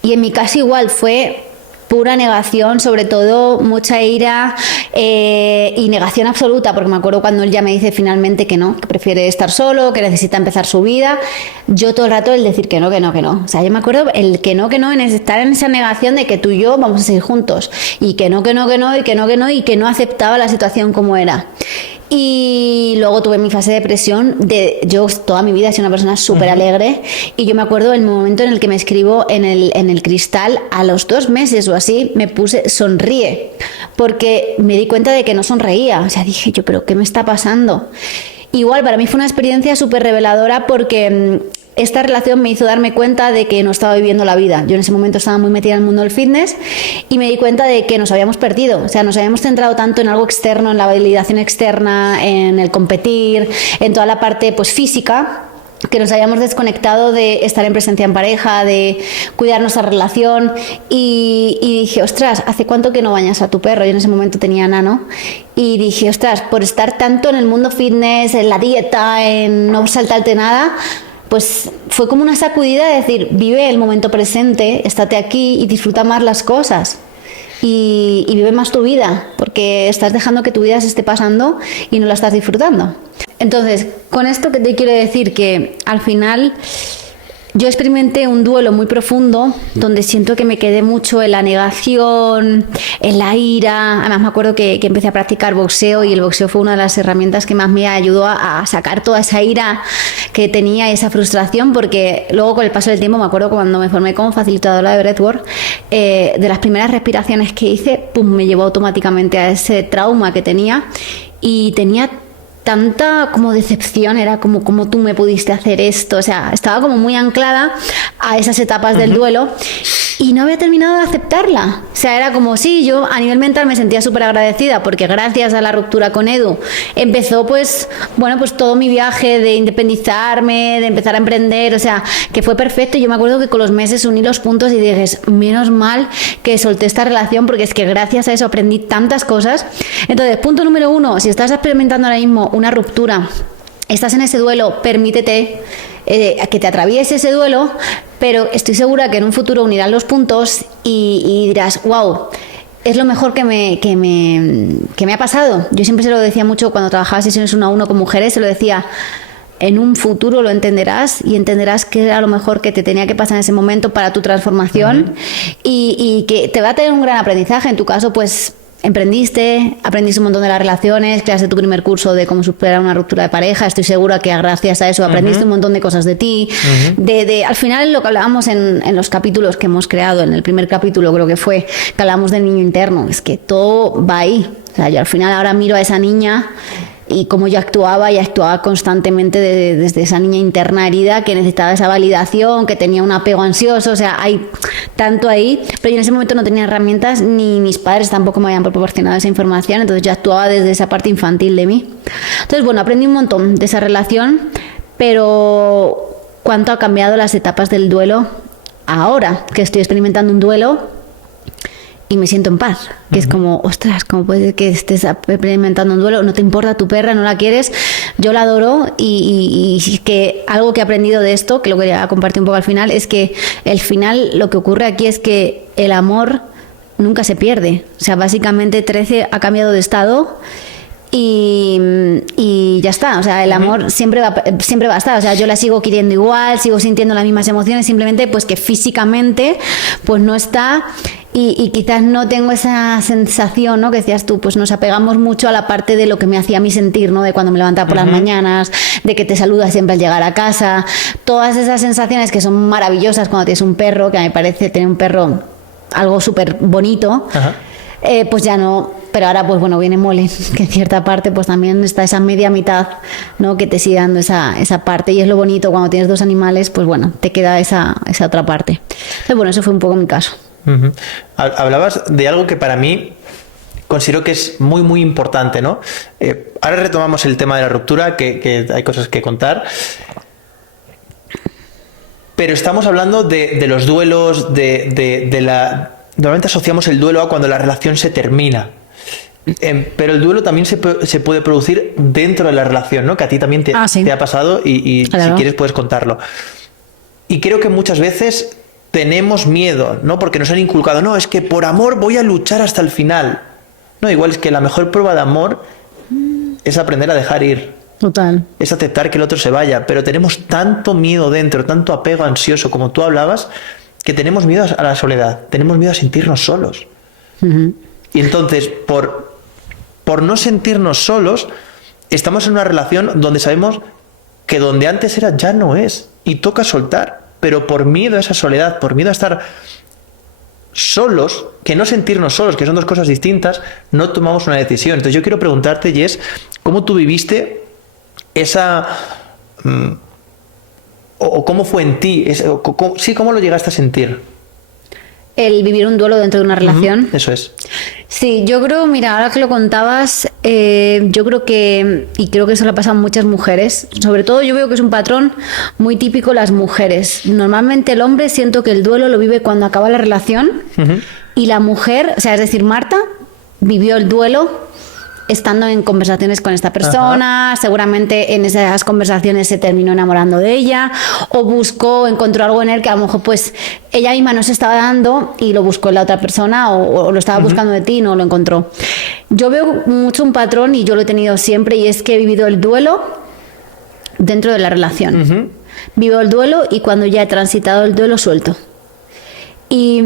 Y en mi caso igual fue pura negación, sobre todo mucha ira y negación absoluta, porque me acuerdo cuando él ya me dice finalmente que no, que prefiere estar solo, que necesita empezar su vida. Yo todo el rato el decir que no, que no, que no. O sea, yo me acuerdo el que no, en estar en esa negación de que tú y yo vamos a seguir juntos, y que no, que no, que no, y que no, que no, y que no aceptaba la situación como era. Y luego tuve mi fase de depresión. Yo toda mi vida he sido una persona súper alegre, y yo me acuerdo el momento en el que me escribo en el cristal, a los 2 meses o así, me puse sonríe, porque me di cuenta de que no sonreía. O sea, dije yo, ¿pero qué me está pasando? Igual para mí fue una experiencia súper reveladora porque esta relación me hizo darme cuenta de que no estaba viviendo la vida. Yo en ese momento estaba muy metida en el mundo del fitness y me di cuenta de que nos habíamos perdido. O sea, nos habíamos centrado tanto en algo externo, en la validación externa, en el competir, en toda la parte pues física, que nos habíamos desconectado de estar en presencia en pareja, de cuidar nuestra relación. Y dije, ostras, ¿hace cuánto que no bañas a tu perro? Yo en ese momento tenía Nano. Y dije, ostras, por estar tanto en el mundo fitness, en la dieta, en no saltarte nada, pues fue como una sacudida de decir, vive el momento presente, estate aquí y disfruta más las cosas. Y vive más tu vida, porque estás dejando que tu vida se esté pasando y no la estás disfrutando. Entonces, con esto que te quiero decir, que al final yo experimenté un duelo muy profundo donde siento que me quedé mucho en la negación, en la ira. Además me acuerdo que empecé a practicar boxeo, y el boxeo fue una de las herramientas que más me ayudó a sacar toda esa ira que tenía, esa frustración, porque luego con el paso del tiempo, me acuerdo cuando me formé como facilitadora de breathwork, de las primeras respiraciones que hice, pum, me llevó automáticamente a ese trauma que tenía, y tenía tanta como decepción, era como, ¿cómo tú me pudiste hacer esto? O sea, estaba como muy anclada a esas etapas del duelo. Y no había terminado de aceptarla. O sea, era como, sí, yo a nivel mental me sentía súper agradecida porque gracias a la ruptura con Edu empezó pues, bueno, pues todo mi viaje de independizarme, de empezar a emprender, o sea, que fue perfecto. Yo me acuerdo que con los meses uní los puntos y dije, menos mal que solté esta relación porque es que gracias a eso aprendí tantas cosas. Entonces, punto número 1, si estás experimentando ahora mismo una ruptura, estás en ese duelo, permítete que te atraviese ese duelo, pero estoy segura que en un futuro unirás los puntos y dirás, wow, es lo mejor que me ha pasado. Yo siempre se lo decía mucho cuando trabajaba sesiones 1 a 1 con mujeres, se lo decía, en un futuro lo entenderás y entenderás que era lo mejor que te tenía que pasar en ese momento para tu transformación y que te va a tener un gran aprendizaje. En tu caso, pues aprendiste un montón de las relaciones, creaste tu primer curso de cómo superar una ruptura de pareja. Estoy segura que gracias a eso aprendiste un montón de cosas de ti. Al final, lo que hablábamos en los capítulos que hemos creado, en el primer capítulo creo que fue, que hablábamos del niño interno, es que todo va ahí. O sea, yo al final ahora miro a esa niña y cómo yo actuaba constantemente desde esa niña interna herida que necesitaba esa validación, que tenía un apego ansioso, o sea, hay tanto ahí, pero yo en ese momento no tenía herramientas, ni mis padres tampoco me habían proporcionado esa información, entonces yo actuaba desde esa parte infantil de mí. Entonces, bueno, aprendí un montón de esa relación, pero ¿cuánto ha cambiado las etapas del duelo ahora que estoy experimentando un duelo? Y me siento en paz, que es como, ostras, ¿cómo puede ser que estés experimentando un duelo? No te importa tu perra, no la quieres, yo la adoro y que algo que he aprendido de esto, que lo quería compartir un poco al final, es que el final, lo que ocurre aquí es que el amor nunca se pierde. O sea, básicamente 13 ha cambiado de estado y ya está, o sea, el amor siempre va a estar, o sea, yo la sigo queriendo igual, sigo sintiendo las mismas emociones, simplemente pues que físicamente pues no está y quizás no tengo esa sensación, ¿no? Que decías tú, pues nos apegamos mucho a la parte de lo que me hacía a mí sentir, ¿no? De cuando me levantaba por las mañanas, de que te saluda siempre al llegar a casa, todas esas sensaciones que son maravillosas cuando tienes un perro, que a mí me parece tener un perro algo súper bonito. Pues ya no, pero ahora pues bueno, viene Mole, que en cierta parte pues también está esa media mitad, ¿no? Que te sigue dando esa parte, y es lo bonito cuando tienes dos animales, pues bueno, te queda esa otra parte. Entonces bueno, eso fue un poco mi caso. Hablabas de algo que para mí considero que es muy muy importante, ¿no? Ahora retomamos el tema de la ruptura, que hay cosas que contar. Pero estamos hablando de los duelos, Normalmente asociamos el duelo a cuando la relación se termina. Pero el duelo también se puede producir dentro de la relación, ¿no? Que a ti también te ha pasado y claro, si quieres puedes contarlo. Y creo que muchas veces tenemos miedo, ¿no? Porque nos han inculcado, no, es que por amor voy a luchar hasta el final. No, igual es que la mejor prueba de amor es aprender a dejar ir. Total. Es aceptar que el otro se vaya. Pero tenemos tanto miedo dentro, tanto apego ansioso, como tú hablabas, que tenemos miedo a la soledad, tenemos miedo a sentirnos solos. Y entonces, por no sentirnos solos, estamos en una relación donde sabemos que donde antes era ya no es, y toca soltar, pero por miedo a esa soledad, por miedo a estar solos, que no sentirnos solos, que son dos cosas distintas, no tomamos una decisión. Entonces yo quiero preguntarte, Jess, ¿cómo tú viviste esa... o cómo fue en ti? ¿Cómo lo llegaste a sentir? El vivir un duelo dentro de una relación. Eso es. Sí, yo creo, mira, ahora que lo contabas, yo creo que, y creo que eso le ha pasado a muchas mujeres, sobre todo yo veo que es un patrón muy típico las mujeres. Normalmente el hombre, siento que el duelo lo vive cuando acaba la relación, y la mujer, o sea, es decir, Marta vivió el duelo estando en conversaciones con esta persona, seguramente en esas conversaciones se terminó enamorando de ella, o encontró algo en él que a lo mejor pues ella misma no se estaba dando y lo buscó en la otra persona, o lo estaba buscando de ti y no lo encontró. Yo veo mucho un patrón, y yo lo he tenido siempre, y es que he vivido el duelo dentro de la relación. Vivo el duelo y cuando ya he transitado el duelo suelto. Y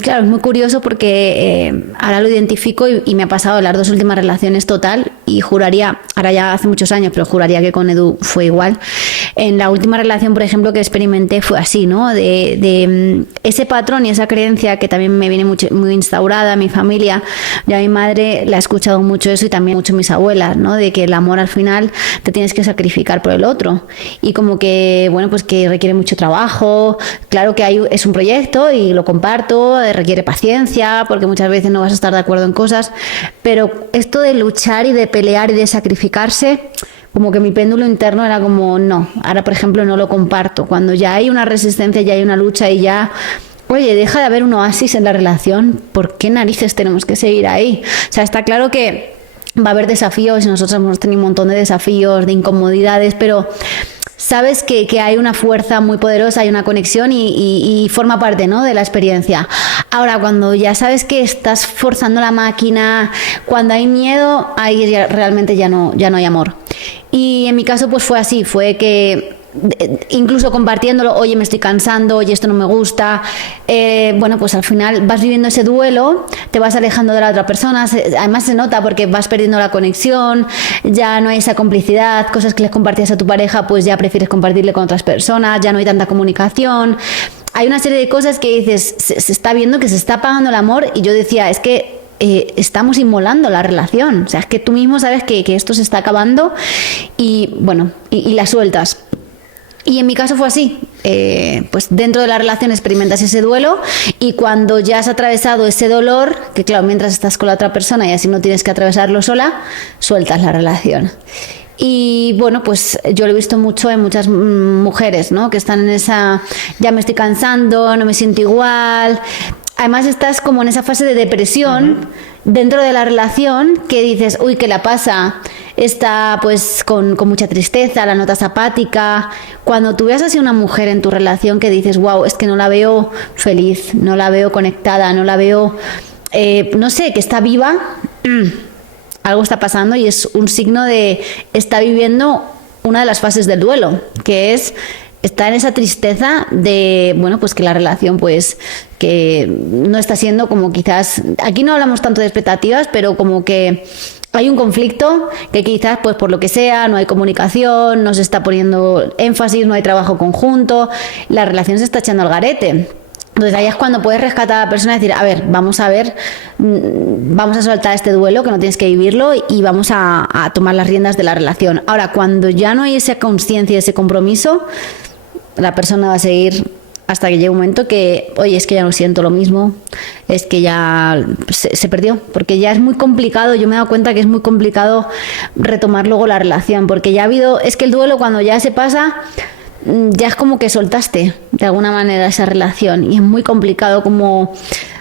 claro, es muy curioso porque ahora lo identifico y me ha pasado en las dos últimas relaciones total. y juraría, ahora ya hace muchos años, pero juraría que con Edu fue igual. En la última relación, por ejemplo, que experimenté fue así, ¿no? De ese patrón y esa creencia que también me viene muy instaurada en mi familia. Yo a mi madre la he escuchado mucho eso y también mucho mis abuelas, ¿no? De que el amor al final te tienes que sacrificar por el otro. Y como que, bueno, pues que requiere mucho trabajo. Claro que es un proyecto y lo comparto, requiere paciencia, porque muchas veces no vas a estar de acuerdo en cosas. Pero esto de luchar y de pelear y de sacrificarse, como que mi péndulo interno era como, no, ahora por ejemplo no lo comparto. Cuando ya hay una resistencia, ya hay una lucha y ya, oye, deja de haber un oasis en la relación, ¿por qué narices tenemos que seguir ahí? O sea, está claro que va a haber desafíos y nosotros hemos tenido un montón de desafíos, de incomodidades, pero sabes que hay una fuerza muy poderosa, hay una conexión y forma parte, ¿no?, de la experiencia. Ahora, cuando ya sabes que estás forzando la máquina, cuando hay miedo, ahí realmente ya no hay amor. Y en mi caso pues fue así, fue que incluso compartiéndolo, oye, me estoy cansando, oye, esto no me gusta, bueno, pues al final vas viviendo ese duelo, te vas alejando de la otra persona, además se nota porque vas perdiendo la conexión, ya no hay esa complicidad, cosas que les compartías a tu pareja, pues ya prefieres compartirle con otras personas, ya no hay tanta comunicación. Hay una serie de cosas que dices, se está viendo que se está apagando el amor, y yo decía, es que estamos inmolando la relación, o sea, es que tú mismo sabes que esto se está acabando y bueno, y la sueltas. Y en mi caso fue así, pues dentro de la relación experimentas ese duelo, y cuando ya has atravesado ese dolor, que claro, mientras estás con la otra persona y así no tienes que atravesarlo sola, sueltas la relación. Y bueno, pues yo lo he visto mucho en muchas mujeres, ¿no?, que están en esa, ya me estoy cansando, no me siento igual. Además estás como en esa fase de depresión dentro de la relación, que dices, uy, ¿qué la pasa? Está pues con mucha tristeza, la notas apática. Cuando tú veas así una mujer en tu relación que dices, wow, es que no la veo feliz, no la veo conectada, no la veo, no sé, que está viva, algo está pasando, y es un signo de está viviendo una de las fases del duelo, que es está en esa tristeza de, bueno, pues que la relación pues que no está siendo como quizás, aquí no hablamos tanto de expectativas, pero como que hay un conflicto que quizás pues por lo que sea no hay comunicación, no se está poniendo énfasis, no hay trabajo conjunto, la relación se está echando al garete. Entonces ahí es cuando puedes rescatar a la persona y decir, a ver, vamos a soltar este duelo, que no tienes que vivirlo, y vamos a tomar las riendas de la relación. Ahora, cuando ya no hay esa conciencia y ese compromiso, la persona va a seguir hasta que llegue un momento que, oye, es que ya no siento lo mismo, es que ya se perdió, porque ya es muy complicado. Yo me he dado cuenta que es muy complicado retomar luego la relación, porque ya ha habido, es que el duelo cuando ya se pasa, ya es como que soltaste de alguna manera esa relación, y es muy complicado como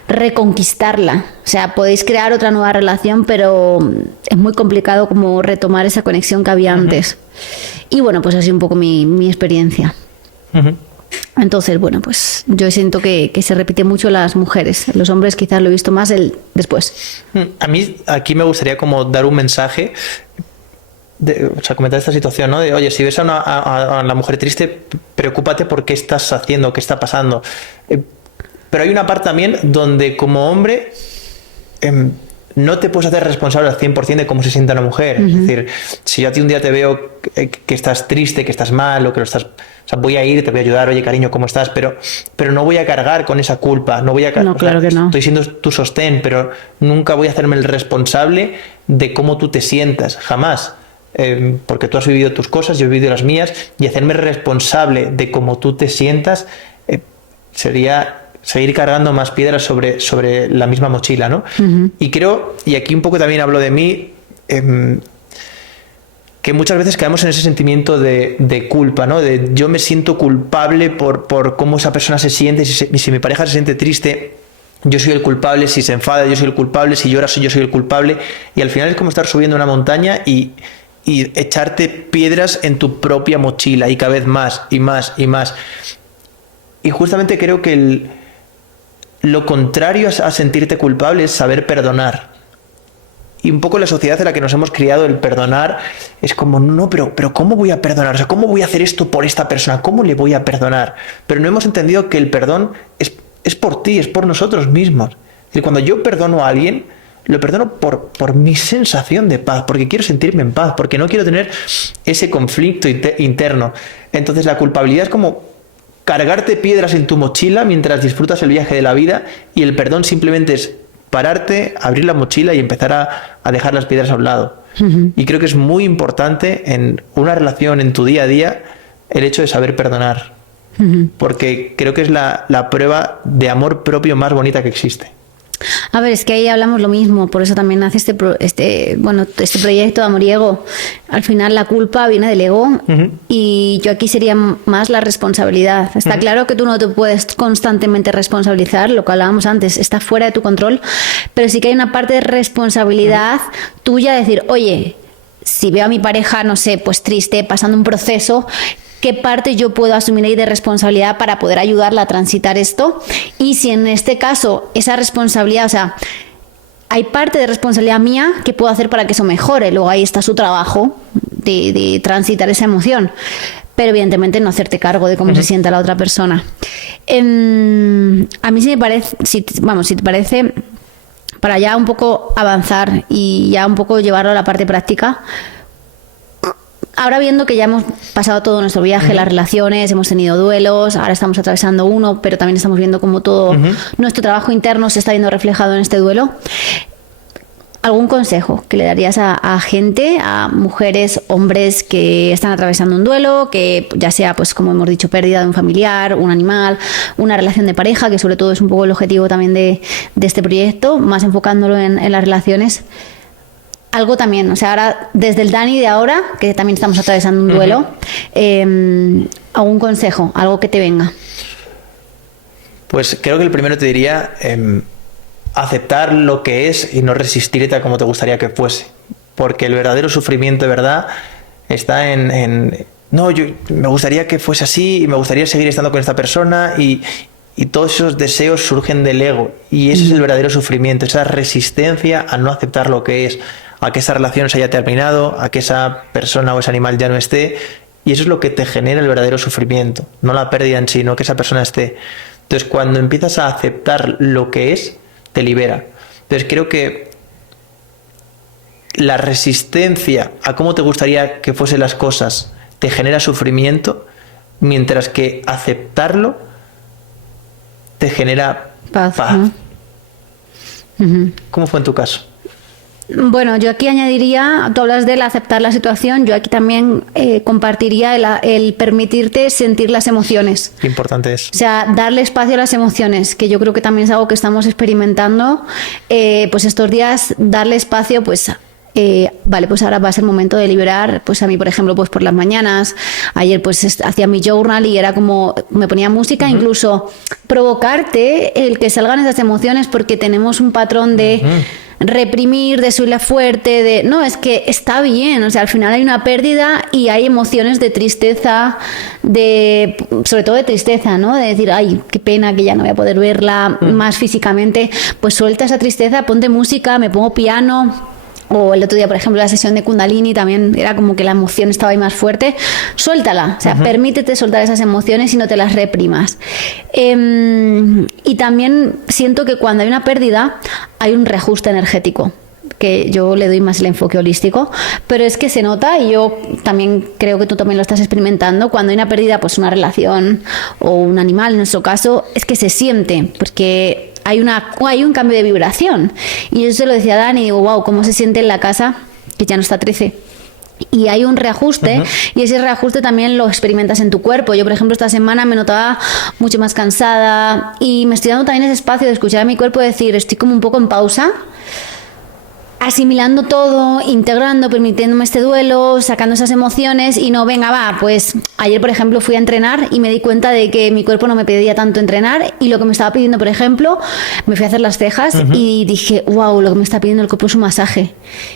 reconquistarla. O sea, podéis crear otra nueva relación, pero es muy complicado como retomar esa conexión que había antes. Y bueno, pues así un poco mi experiencia. Entonces, bueno, pues yo siento que se repite mucho en las mujeres. Los hombres quizás lo he visto más después. A mí aquí me gustaría como dar un mensaje, o sea, comentar esta situación, ¿no? De, oye, si ves a la mujer triste, preocúpate por qué estás haciendo, qué está pasando. Pero hay una parte también donde como hombre no te puedes hacer responsable al 100% de cómo se sienta una mujer. Es decir, si yo a ti un día te veo que estás triste, que estás mal, o que lo estás... O sea, voy a ir, te voy a ayudar, oye, cariño, ¿cómo estás? Pero no voy a cargar con esa culpa. No voy a no, claro que no. Estoy siendo tu sostén, pero nunca voy a hacerme el responsable de cómo tú te sientas. Jamás. Porque tú has vivido tus cosas, yo he vivido las mías, y hacerme responsable de cómo tú te sientas sería seguir cargando más piedras sobre la misma mochila, ¿no? Y creo, y aquí un poco también hablo de mí, que muchas veces caemos en ese sentimiento de culpa, ¿no? De yo me siento culpable por cómo esa persona se siente, si mi pareja se siente triste, yo soy el culpable, si se enfada, yo soy el culpable, si llora, yo soy el culpable, y al final es como estar subiendo una montaña y echarte piedras en tu propia mochila, y cada vez más y más y más. Y justamente creo que lo contrario a sentirte culpable es saber perdonar. Y un poco la sociedad en la que nos hemos criado, el perdonar es como, no, pero ¿cómo voy a perdonar? O sea, ¿cómo voy a hacer esto por esta persona? ¿Cómo le voy a perdonar? Pero no hemos entendido que el perdón es por ti, es por nosotros mismos. Es decir, cuando yo perdono a alguien, lo perdono por mi sensación de paz, porque quiero sentirme en paz, porque no quiero tener ese conflicto interno. Entonces la culpabilidad es como cargarte piedras en tu mochila mientras disfrutas el viaje de la vida, y el perdón simplemente es pararte, abrir la mochila y empezar a dejar las piedras a un lado. Y creo que es muy importante en una relación, en tu día a día, el hecho de saber perdonar. Porque creo que es la prueba de amor propio más bonita que existe. A ver, es que ahí hablamos lo mismo, por eso también nace este proyecto de Amor y Ego. Al final la culpa viene del ego, y yo aquí sería más la responsabilidad. Está claro que tú no te puedes constantemente responsabilizar, lo que hablábamos antes, está fuera de tu control, pero sí que hay una parte de responsabilidad tuya de decir, oye, si veo a mi pareja, no sé, pues triste, pasando un proceso, ¿qué parte yo puedo asumir ahí de responsabilidad para poder ayudarla a transitar esto? Y si en este caso esa responsabilidad, o sea, hay parte de responsabilidad mía que puedo hacer para que eso mejore, luego ahí está su trabajo de transitar esa emoción, pero evidentemente no hacerte cargo de cómo se sienta la otra persona. A mí sí me parece, si te parece, para ya un poco avanzar y ya un poco llevarlo a la parte práctica, ahora viendo que ya hemos pasado todo nuestro viaje, las relaciones, hemos tenido duelos, ahora estamos atravesando uno, pero también estamos viendo cómo todo nuestro trabajo interno se está viendo reflejado en este duelo. ¿Algún consejo que le darías a gente, a mujeres, hombres que están atravesando un duelo, que ya sea, pues como hemos dicho, pérdida de un familiar, un animal, una relación de pareja, que sobre todo es un poco el objetivo también de este proyecto, más enfocándolo en las relaciones? Algo también, o sea, ahora desde el Dani de ahora, que también estamos atravesando un duelo, algún consejo, algo que te venga. Pues creo que el primero te diría aceptar lo que es y no resistirte a como te gustaría que fuese, porque el verdadero sufrimiento de verdad está no, yo me gustaría que fuese así y me gustaría seguir estando con esta persona, y todos esos deseos surgen del ego, y ese es el verdadero sufrimiento, esa resistencia a no aceptar lo que es, a que esa relación se haya terminado, a que esa persona o ese animal ya no esté, y eso es lo que te genera el verdadero sufrimiento, no la pérdida en sí, no que esa persona esté. Entonces cuando empiezas a aceptar lo que es, te libera. Entonces creo que la resistencia a cómo te gustaría que fuesen las cosas te genera sufrimiento, mientras que aceptarlo te genera paz. ¿Cómo fue en tu caso? Bueno, yo aquí añadiría, tú hablas del aceptar la situación, yo aquí también compartiría el permitirte sentir las emociones. Qué importante es. O sea, darle espacio a las emociones, que yo creo que también es algo que estamos experimentando. Pues estos días, darle espacio, pues vale, pues ahora va a ser momento de liberar. Pues a mí, por ejemplo, pues por las mañanas, ayer pues hacía mi journal y era como, me ponía música, incluso provocarte el que salgan esas emociones, porque tenemos un patrón de reprimir, de subirla fuerte, no, es que está bien, o sea, al final hay una pérdida y hay emociones de tristeza, sobre todo de tristeza, ¿no? De decir, ay, qué pena que ya no voy a poder verla más físicamente. Pues suelta esa tristeza, ponte música, me pongo piano. O el otro día, por ejemplo, la sesión de Kundalini también era como que la emoción estaba ahí más fuerte. Suéltala, o sea, permítete soltar esas emociones y no te las reprimas. Y también siento que cuando hay una pérdida hay un reajuste energético, que yo le doy más el enfoque holístico, pero es que se nota, y yo también creo que tú también lo estás experimentando, cuando hay una pérdida, pues una relación o un animal, en nuestro caso, es que se siente, porque hay un cambio de vibración. Y yo se lo decía a Dani, y digo, wow, ¿cómo se siente en la casa que ya no está 13? Y hay un reajuste, y ese reajuste también lo experimentas en tu cuerpo. Yo, por ejemplo, esta semana me notaba mucho más cansada, y me estoy dando también ese espacio de escuchar a mi cuerpo decir, estoy como un poco en pausa, asimilando todo, integrando, permitiéndome este duelo, sacando esas emociones, y no, venga, va, pues ayer, por ejemplo, fui a entrenar y me di cuenta de que mi cuerpo no me pedía tanto entrenar, y lo que me estaba pidiendo, por ejemplo, me fui a hacer las cejas y dije, wow, lo que me está pidiendo el cuerpo es un masaje.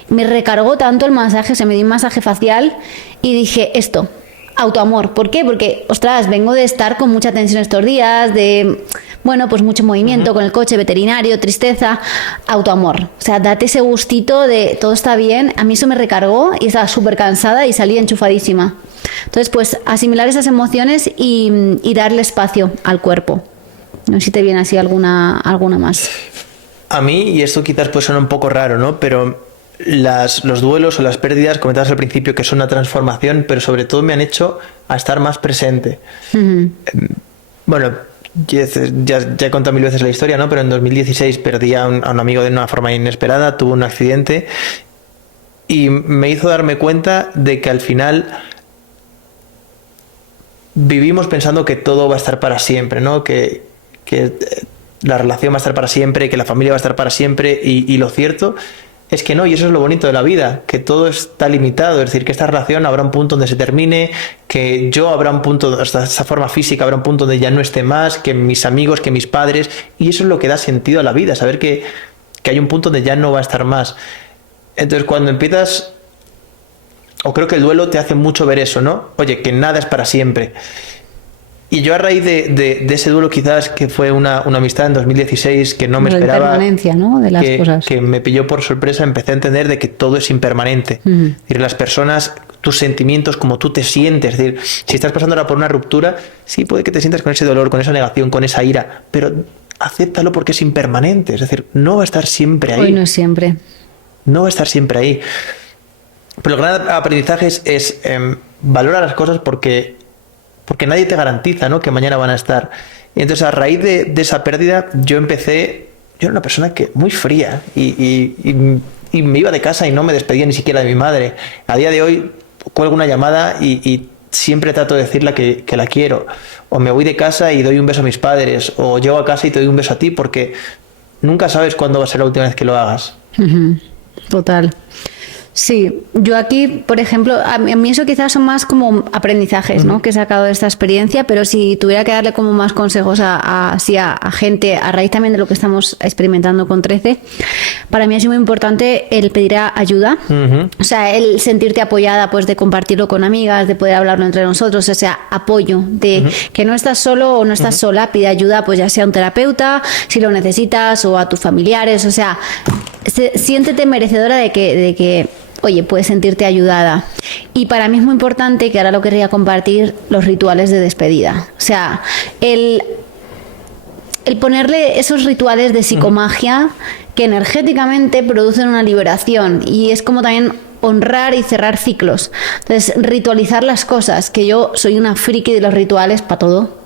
Me recargó tanto el masaje, se me dio un masaje facial, y dije, esto, autoamor. ¿Por qué? Porque, ostras, vengo de estar con mucha tensión estos días, de, bueno, pues mucho movimiento con el coche, veterinario, tristeza, autoamor. O sea, date ese gustito de todo está bien. A mí eso me recargó y estaba súper cansada y salí enchufadísima. Entonces, pues asimilar esas emociones y darle espacio al cuerpo. No sé si te viene así alguna más. A mí, y esto quizás puede sonar un poco raro, ¿no? Pero los duelos o las pérdidas, comentabas al principio que son una transformación, pero sobre todo me han hecho a estar más presente. Bueno, ya he contado 1000 veces la historia, ¿no? Pero en 2016 perdí a un amigo de una forma inesperada, tuvo un accidente y me hizo darme cuenta de que al final vivimos pensando que todo va a estar para siempre, ¿no? Que la relación va a estar para siempre, que la familia va a estar para siempre y lo cierto es que no, y eso es lo bonito de la vida, que todo está limitado, es decir, que esta relación habrá un punto donde se termine, que yo habrá un punto, hasta esta forma física habrá un punto donde ya no esté más, que mis amigos, que mis padres, y eso es lo que da sentido a la vida, saber que hay un punto donde ya no va a estar más. Entonces cuando empiezas, o creo que el duelo te hace mucho ver eso, ¿no? Oye, que nada es para siempre. Y yo a raíz de ese duelo quizás que fue una amistad en 2016 que no me esperaba, la impermanencia, ¿no? De las cosas. Que me pilló por sorpresa, empecé a entender de que todo es impermanente. Es decir, las personas, tus sentimientos, como tú te sientes, es decir, si estás pasando ahora por una ruptura, sí puede que te sientas con ese dolor, con esa negación, con esa ira, pero acéptalo porque es impermanente, es decir, no va a estar siempre ahí. Hoy no es siempre. No va a estar siempre ahí. Pero el gran aprendizaje es valorar las cosas porque nadie te garantiza, ¿no?, que mañana van a estar. Y entonces a raíz de esa pérdida yo era una persona muy fría y me iba de casa y no me despedía ni siquiera de mi madre. A día de hoy cuelgo una llamada y siempre trato de decirle que la quiero. O me voy de casa y doy un beso a mis padres, o llego a casa y te doy un beso a ti, porque nunca sabes cuándo va a ser la última vez que lo hagas. Total. Sí, yo aquí, por ejemplo, a mí eso quizás son más como aprendizajes, ¿no?, que he sacado de esta experiencia, pero si tuviera que darle como más consejos a gente, a raíz también de lo que estamos experimentando con 13, para mí ha sido muy importante el pedir ayuda, o sea, el sentirte apoyada, pues de compartirlo con amigas, de poder hablarlo entre nosotros, o sea, apoyo, de que no estás solo o no estás sola, pide ayuda, pues ya sea un terapeuta, si lo necesitas, o a tus familiares, o sea, siéntete merecedora de que oye, puedes sentirte ayudada. Y para mí es muy importante, que ahora lo querría compartir, los rituales de despedida. O sea, el ponerle esos rituales de psicomagia que energéticamente producen una liberación. Y es como también honrar y cerrar ciclos. Entonces, ritualizar las cosas, que yo soy una friki de los rituales para todo.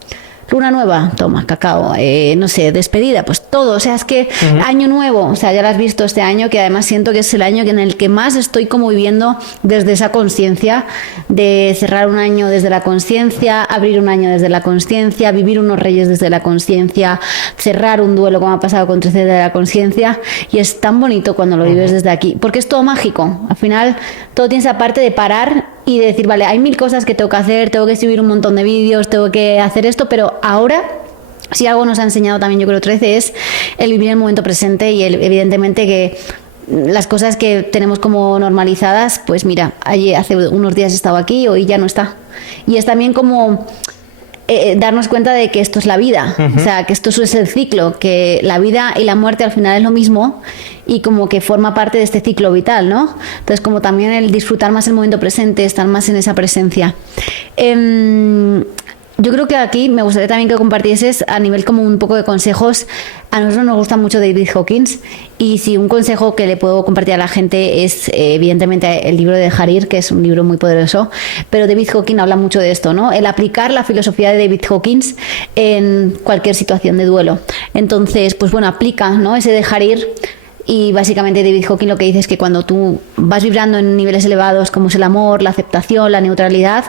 Luna nueva, toma, cacao, no sé, despedida, pues todo, o sea, es que año nuevo, o sea, ya lo has visto este año, que además siento que es el año en el que más estoy como viviendo desde esa conciencia, de cerrar un año desde la conciencia, abrir un año desde la conciencia, vivir unos reyes desde la conciencia, cerrar un duelo como ha pasado con 13 de la conciencia, y es tan bonito cuando lo vives desde aquí, porque es todo mágico, al final todo tiene esa parte de parar y de decir, vale, hay 1000 cosas que tengo que hacer, tengo que subir un montón de vídeos, tengo que hacer esto, pero ahora, si algo nos ha enseñado también, yo creo, 13, es el vivir el momento presente y evidentemente que las cosas que tenemos como normalizadas, pues mira, hace unos días he estado aquí, hoy ya no está. Y es también como darnos cuenta de que esto es la vida, o sea, que esto es el ciclo, que la vida y la muerte al final es lo mismo y como que forma parte de este ciclo vital, ¿no? Entonces, como también el disfrutar más el momento presente, estar más en esa presencia. Yo creo que aquí me gustaría también que compartieses a nivel como un poco de consejos. A nosotros nos gusta mucho David Hawkins, y si un consejo que le puedo compartir a la gente es evidentemente el libro de Harir, que es un libro muy poderoso, pero David Hawkins habla mucho de esto, ¿no? El aplicar la filosofía de David Hawkins en cualquier situación de duelo. Entonces, pues bueno, aplica, ¿no?, ese de Harir. Y básicamente David Hawkins lo que dice es que cuando tú vas vibrando en niveles elevados, como es el amor, la aceptación, la neutralidad,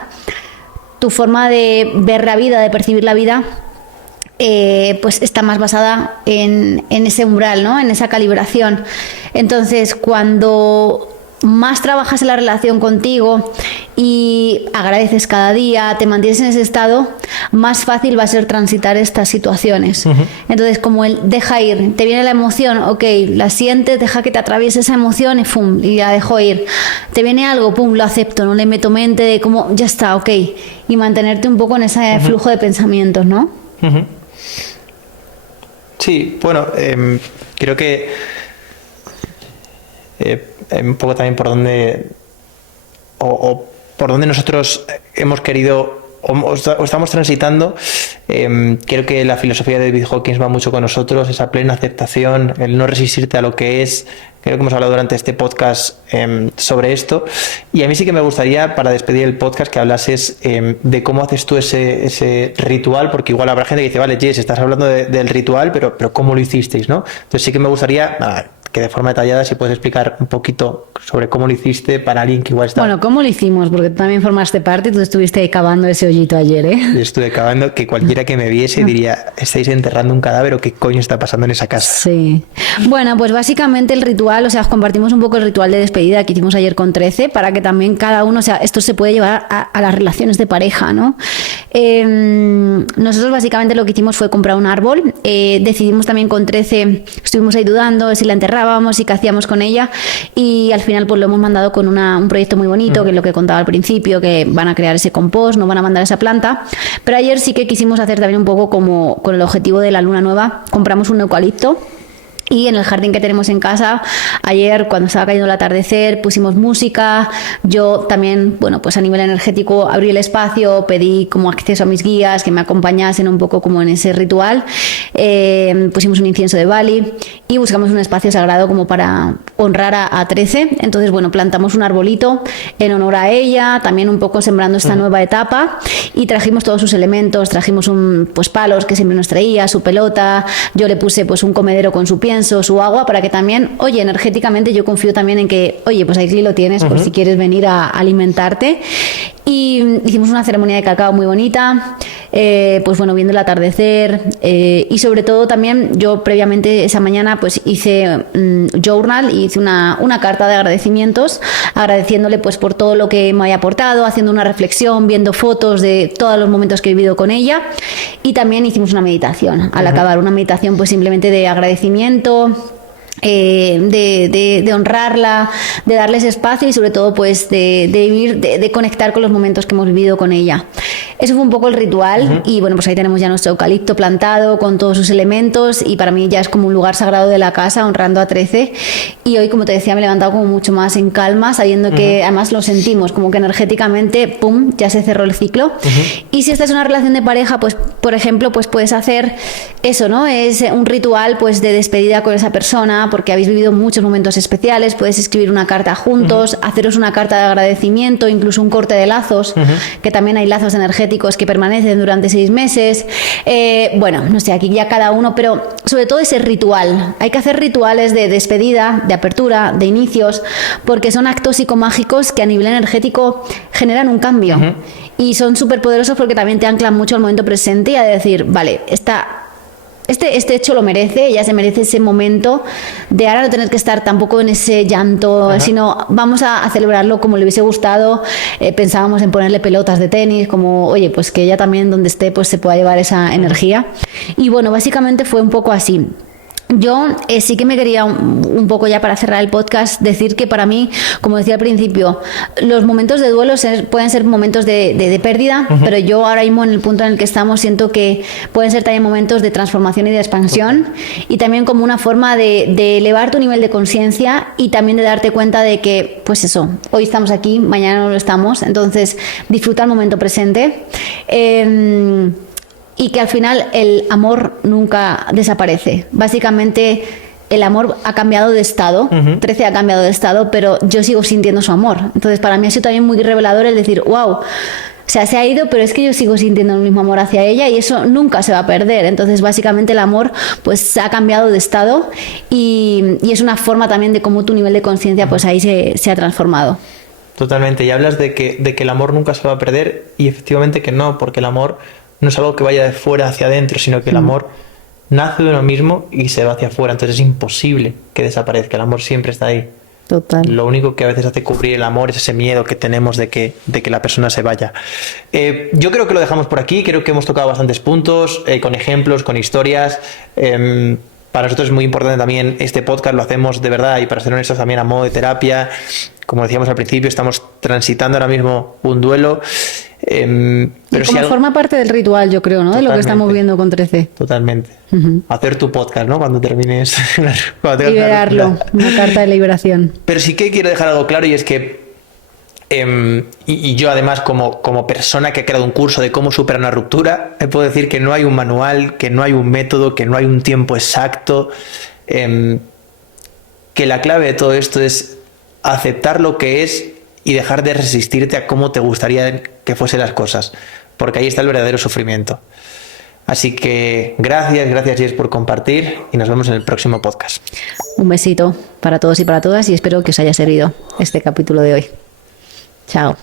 tu forma de ver la vida, de percibir la vida, pues está más basada en ese umbral, ¿no?, en esa calibración. Entonces, cuando más trabajas en la relación contigo y agradeces cada día, te mantienes en ese estado, más fácil va a ser transitar estas situaciones. Entonces, como el deja ir, te viene la emoción, ok, la sientes, deja que te atraviese esa emoción y ¡pum!, y la dejo ir. Te viene algo, ¡pum!, lo acepto, no le meto mente de como, ya está, ok, y mantenerte un poco en ese flujo de pensamientos, ¿no? Sí, bueno, creo que un poco también por donde o por donde nosotros hemos querido o estamos transitando. Creo que la filosofía de David Hawkins va mucho con nosotros, esa plena aceptación, el no resistirte a lo que es. Creo que hemos hablado durante este podcast sobre esto. Y a mí sí que me gustaría, para despedir el podcast, que hablases de cómo haces tú ese ritual, porque igual habrá gente que dice, vale, Jess, estás hablando del ritual, pero ¿cómo lo hicisteis, no? Entonces sí que me gustaría que de forma detallada si puedes explicar un poquito sobre cómo lo hiciste para alguien que igual está... Bueno, ¿cómo lo hicimos? Porque tú también formaste parte y tú estuviste ahí cavando ese hoyito ayer, ¿eh? Yo estuve cavando, que cualquiera que me viese diría, estáis enterrando un cadáver o qué coño está pasando en esa casa. Sí. Bueno, pues básicamente el ritual, o sea, os compartimos un poco el ritual de despedida que hicimos ayer con 13 para que también cada uno, o sea, esto se puede llevar a las relaciones de pareja, ¿no? Nosotros básicamente lo que hicimos fue comprar un árbol, decidimos también con 13, estuvimos ahí dudando si la enterrábamos y qué hacíamos con ella, y al final pues lo hemos mandado con un proyecto muy bonito, que es lo que contaba al principio, que van a crear ese compost, nos van a mandar esa planta, pero ayer sí que quisimos hacer también un poco como con el objetivo de la luna nueva, compramos un eucalipto. Y en el jardín que tenemos en casa, ayer cuando estaba cayendo el atardecer pusimos música, yo también, bueno, pues a nivel energético abrí el espacio, pedí como acceso a mis guías que me acompañasen un poco como en ese ritual, pusimos un incienso de Bali y buscamos un espacio sagrado como para honrar a 13, entonces bueno, plantamos un arbolito en honor a ella, también un poco sembrando esta nueva etapa y trajimos todos sus elementos, trajimos pues palos que siempre nos traía, su pelota, yo le puse pues un comedero con su pienso, su agua, para que también, oye, energéticamente yo confío también en que, oye, pues aquí lo tienes por si quieres venir a alimentarte. Y hicimos una ceremonia de cacao muy bonita, pues bueno, viendo el atardecer, y sobre todo también yo previamente esa mañana pues hice journal y hice una carta de agradecimientos, agradeciéndole pues por todo lo que me haya aportado, haciendo una reflexión, viendo fotos de todos los momentos que he vivido con ella, y también hicimos una meditación, al acabar una meditación pues simplemente de agradecimiento, de honrarla, de darles espacio y sobre todo pues de vivir, de conectar con los momentos que hemos vivido con ella. Eso fue un poco el ritual y bueno, pues ahí tenemos ya nuestro eucalipto plantado con todos sus elementos y para mí ya es como un lugar sagrado de la casa, honrando a 13, y hoy, como te decía, me he levantado como mucho más en calma, sabiendo que además lo sentimos, como que energéticamente, pum, ya se cerró el ciclo. Y si esta es una relación de pareja, pues por ejemplo, pues puedes hacer eso, ¿no? Es un ritual pues de despedida con esa persona, porque habéis vivido muchos momentos especiales, puedes escribir una carta juntos, haceros una carta de agradecimiento, incluso un corte de lazos, que también hay lazos energéticos que permanecen durante 6 meses. Bueno, no sé, aquí ya cada uno, pero sobre todo ese ritual. Hay que hacer rituales de despedida, de apertura, de inicios, porque son actos psicomágicos que a nivel energético generan un cambio. Y son súper poderosos porque también te anclan mucho al momento presente y a decir, vale, este hecho lo merece, ella se merece ese momento de ahora no tener que estar tampoco en ese llanto, sino vamos a celebrarlo como le hubiese gustado. Pensábamos en ponerle pelotas de tenis, como, oye, pues que ella también donde esté pues se pueda llevar esa energía. Y bueno, básicamente fue un poco así. Yo sí que me quería un poco ya para cerrar el podcast decir que para mí, como decía al principio, los momentos de duelo pueden ser momentos de pérdida, pero yo ahora mismo en el punto en el que estamos siento que pueden ser también momentos de transformación y de expansión y también como una forma de elevar tu nivel de conciencia y también de darte cuenta de que, pues eso, hoy estamos aquí, mañana no lo estamos, entonces disfruta el momento presente. Y que al final el amor nunca desaparece. Básicamente el amor ha cambiado de estado, 13 ha cambiado de estado, pero yo sigo sintiendo su amor. Entonces para mí ha sido también muy revelador el decir, wow, o sea, se ha ido, pero es que yo sigo sintiendo el mismo amor hacia ella y eso nunca se va a perder. Entonces básicamente el amor pues ha cambiado de estado y es una forma también de cómo tu nivel de conciencia pues ahí se ha transformado. Totalmente, y hablas de que el amor nunca se va a perder y efectivamente que no, porque el amor no es algo que vaya de fuera hacia adentro, sino que el amor nace de uno mismo y se va hacia afuera. Entonces es imposible que desaparezca. El amor siempre está ahí. Total. Lo único que a veces hace cubrir el amor es ese miedo que tenemos de que la persona se vaya. Yo creo que lo dejamos por aquí. Creo que hemos tocado bastantes puntos, con ejemplos, con historias. Para nosotros es muy importante también este podcast, lo hacemos de verdad y para ser honestos también a modo de terapia. Como decíamos al principio, estamos transitando ahora mismo un duelo. Pero como forma parte del ritual, yo creo, ¿no? Totalmente. De lo que estamos viendo con 13. Totalmente. Hacer tu podcast, ¿no? Cuando termines. Liberarlo, una carta de liberación. Pero sí que quiero dejar algo claro y es que Y yo además como persona que ha creado un curso de cómo superar una ruptura, me puedo decir que no hay un manual, que no hay un método, que no hay un tiempo exacto, que la clave de todo esto es aceptar lo que es y dejar de resistirte a cómo te gustaría que fuesen las cosas, porque ahí está el verdadero sufrimiento. Así que gracias Jess por compartir y nos vemos en el próximo podcast. Un besito para todos y para todas y espero que os haya servido este capítulo de hoy. Chao.